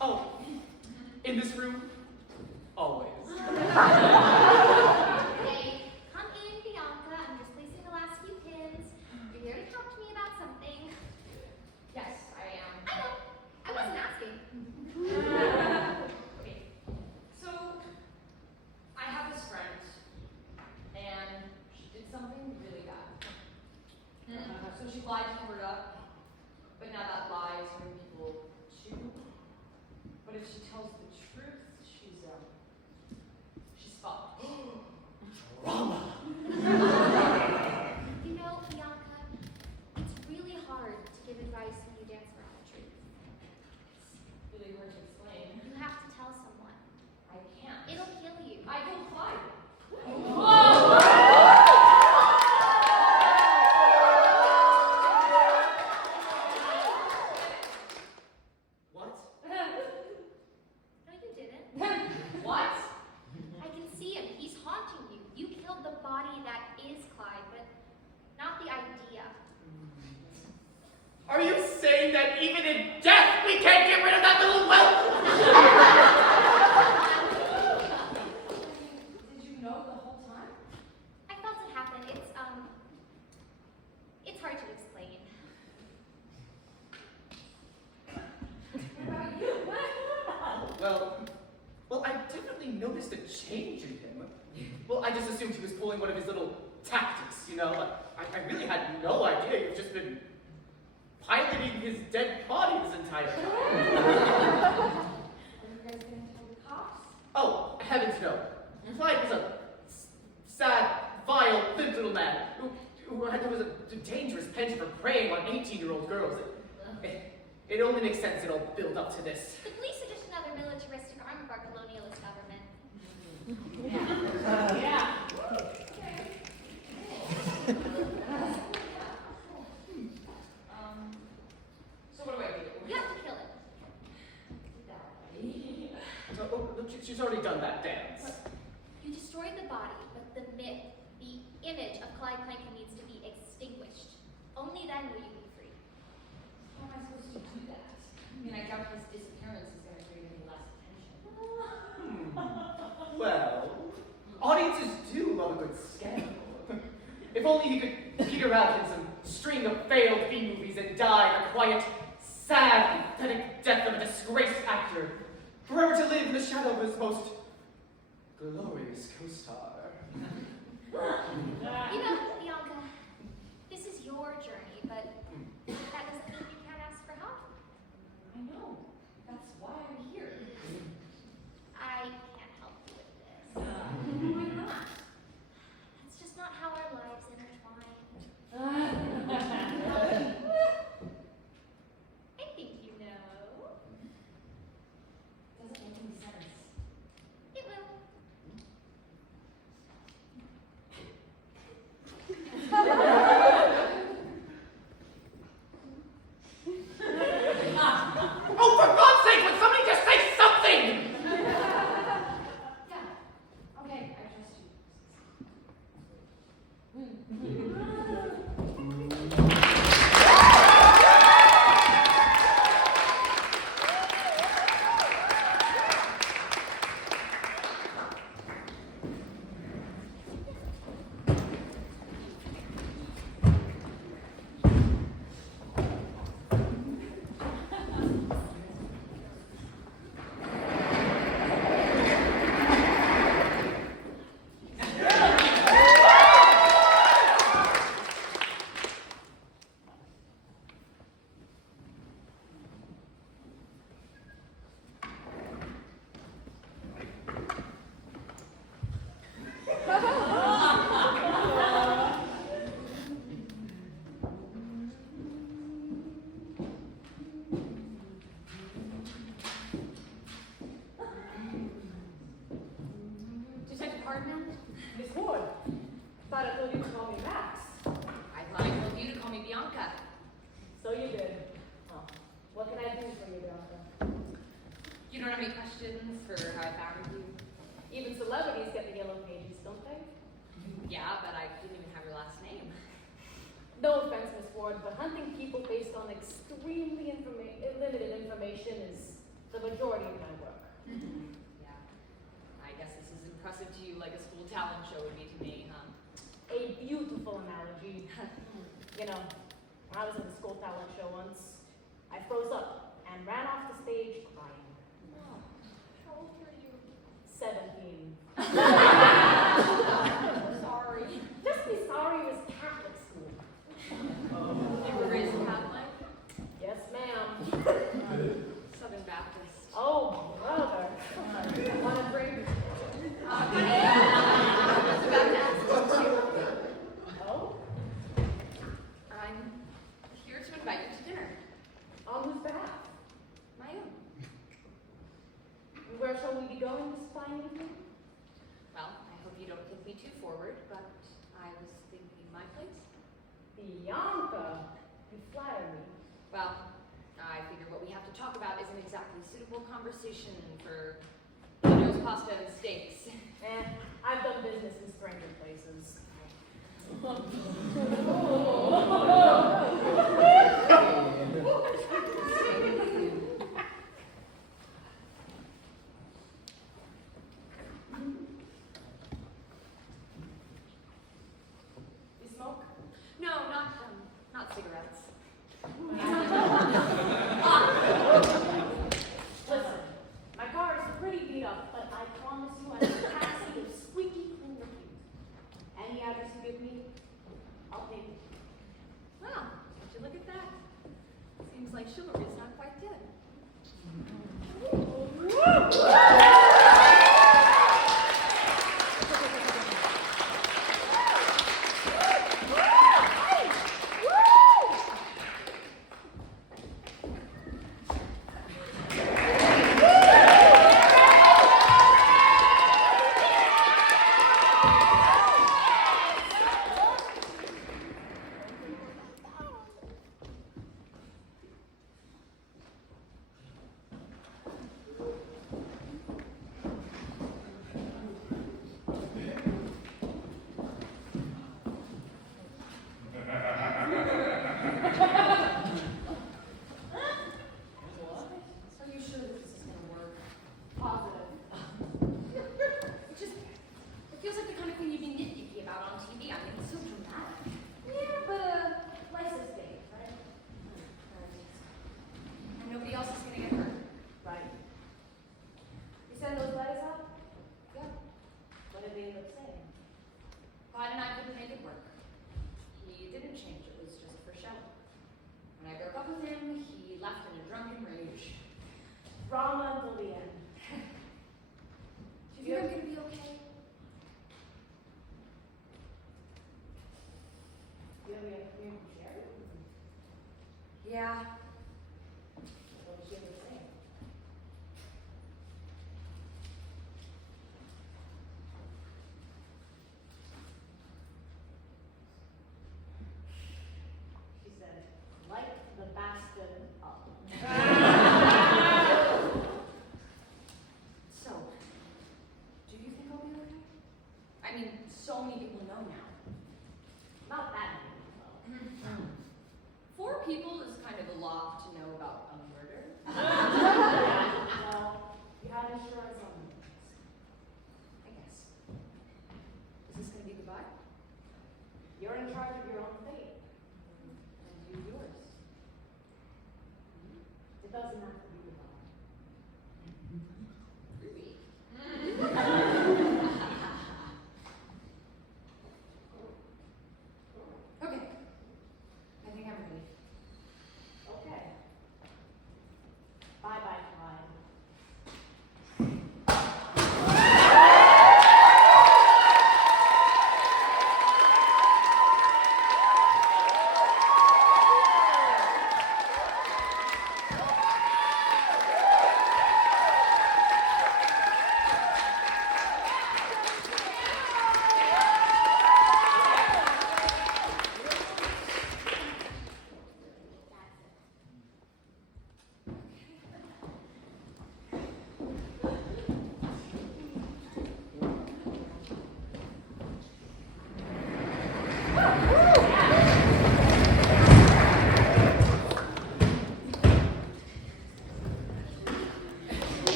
Oh, in this room? Always. her to explain. You have to tell someone. I can't. It'll kill you. I killed Clyde. What? No, you didn't. What? I can see him. He's haunting you. You killed the body that is Clyde, but not the idea. Are you saying that even in death we can't get rid of that little whelp? Did you know the whole time? I felt it happen. It's hard to explain. What about you? Well, I definitely noticed a change in him. Well, I just assumed he was pulling one of his little tactics, you know? I really had no idea you've just been piloting his dead body this entire time. Are you guys gonna tell the cops? Oh, heavens no. Clyde was a sad, vile, thin little man who there was a dangerous penchant for preying on 18-year-old girls. It only makes sense it all build up to this. The police are just another militaristic arm of our colonialist government. Yeah. So what do I do? You have to kill him. Oh, look, she's already done that dance. You destroyed the body, but the myth, the image of Clyde Plankin needs to be extinguished. Only then will you be free. How am I supposed to do that? I mean, I doubt his disappearance is going to create any less attention. Well, audiences do love a good scandal. If only he could peter out in some string of failed B-movies and die the quiet, sad, pathetic death of a disgraced actor, forever to live in the shadow of his most glorious co-star. You know, Bianca, this is your journey, but that doesn't mean you can't ask for help. I know. That's why I'm here. I can't help you with this. Why not? That's just not how our lives intertwine. I think you know. Doesn't make any sense. It will. Oh, for God's sake, would somebody just say something? Yeah. Okay, I trust you. Detective Hartman? Miss Ward, thought I told you to call me Max. I thought I told you to call me Bianca. So you did. Oh, what can I do for you, Bianca? You don't have any questions for how I found you? Even celebrities get the yellow pages, don't they? Yeah, but I didn't even have your last name. No offense, Miss Ward, but hunting people based on extremely limited information is the majority of my work. Yeah. I guess this is impressive to you like a school talent show would be to me, huh? A beautiful analogy. You know, when I was in the school talent show once, I froze up and ran off the stage crying. Oh, how old were you? 17. Sorry. Just be sorry it was Catholic school. You were raised Catholic? Yes, ma'am. Southern Baptist. Oh, brother. Want a drink? Oh? I'm here to invite you to dinner. On whose behalf? My own. Where shall we be going this fine evening? Well, I hope you don't think me too forward, but I was thinking my place. BIANCA, you flatter me. Well, I figure what we have to talk about isn't exactly suitable conversation for potatoes, pasta, and steaks. I've done business in stranger places. You smoke? No, not cigarettes. Listen, my car is pretty beat up, but I promise you I have a taxi of squeaky clean reviews. Any address you give me, I'll pay you. Wow, would you look at that? Seems like chivalry's not quite dead. Are you sure that this is going to work? Positive. It feels like the kind of thing you'd be nitpicky about on TV. I mean, it's so dramatic. Yeah, but license date, right? And nobody else is going to get hurt. Right. You send those letters out? Yeah. What did they end up saying? Clyde and I couldn't make it work. He didn't change. It was just for show. When I broke up with him, he left in a drunken rage. Drama until the end. Do you think I'm going to be okay? You have any opinion from Sherry? Yeah. What did she ever say? She said, light the bastard up. So, do you think I'll be okay? I mean, so many people know now. Not that many, though. 4 people is kind of a lot to know about a murder. Well, you had insurance on me. I guess. Is this going to be goodbye? You're in charge of your own fate. And you yours. It doesn't have to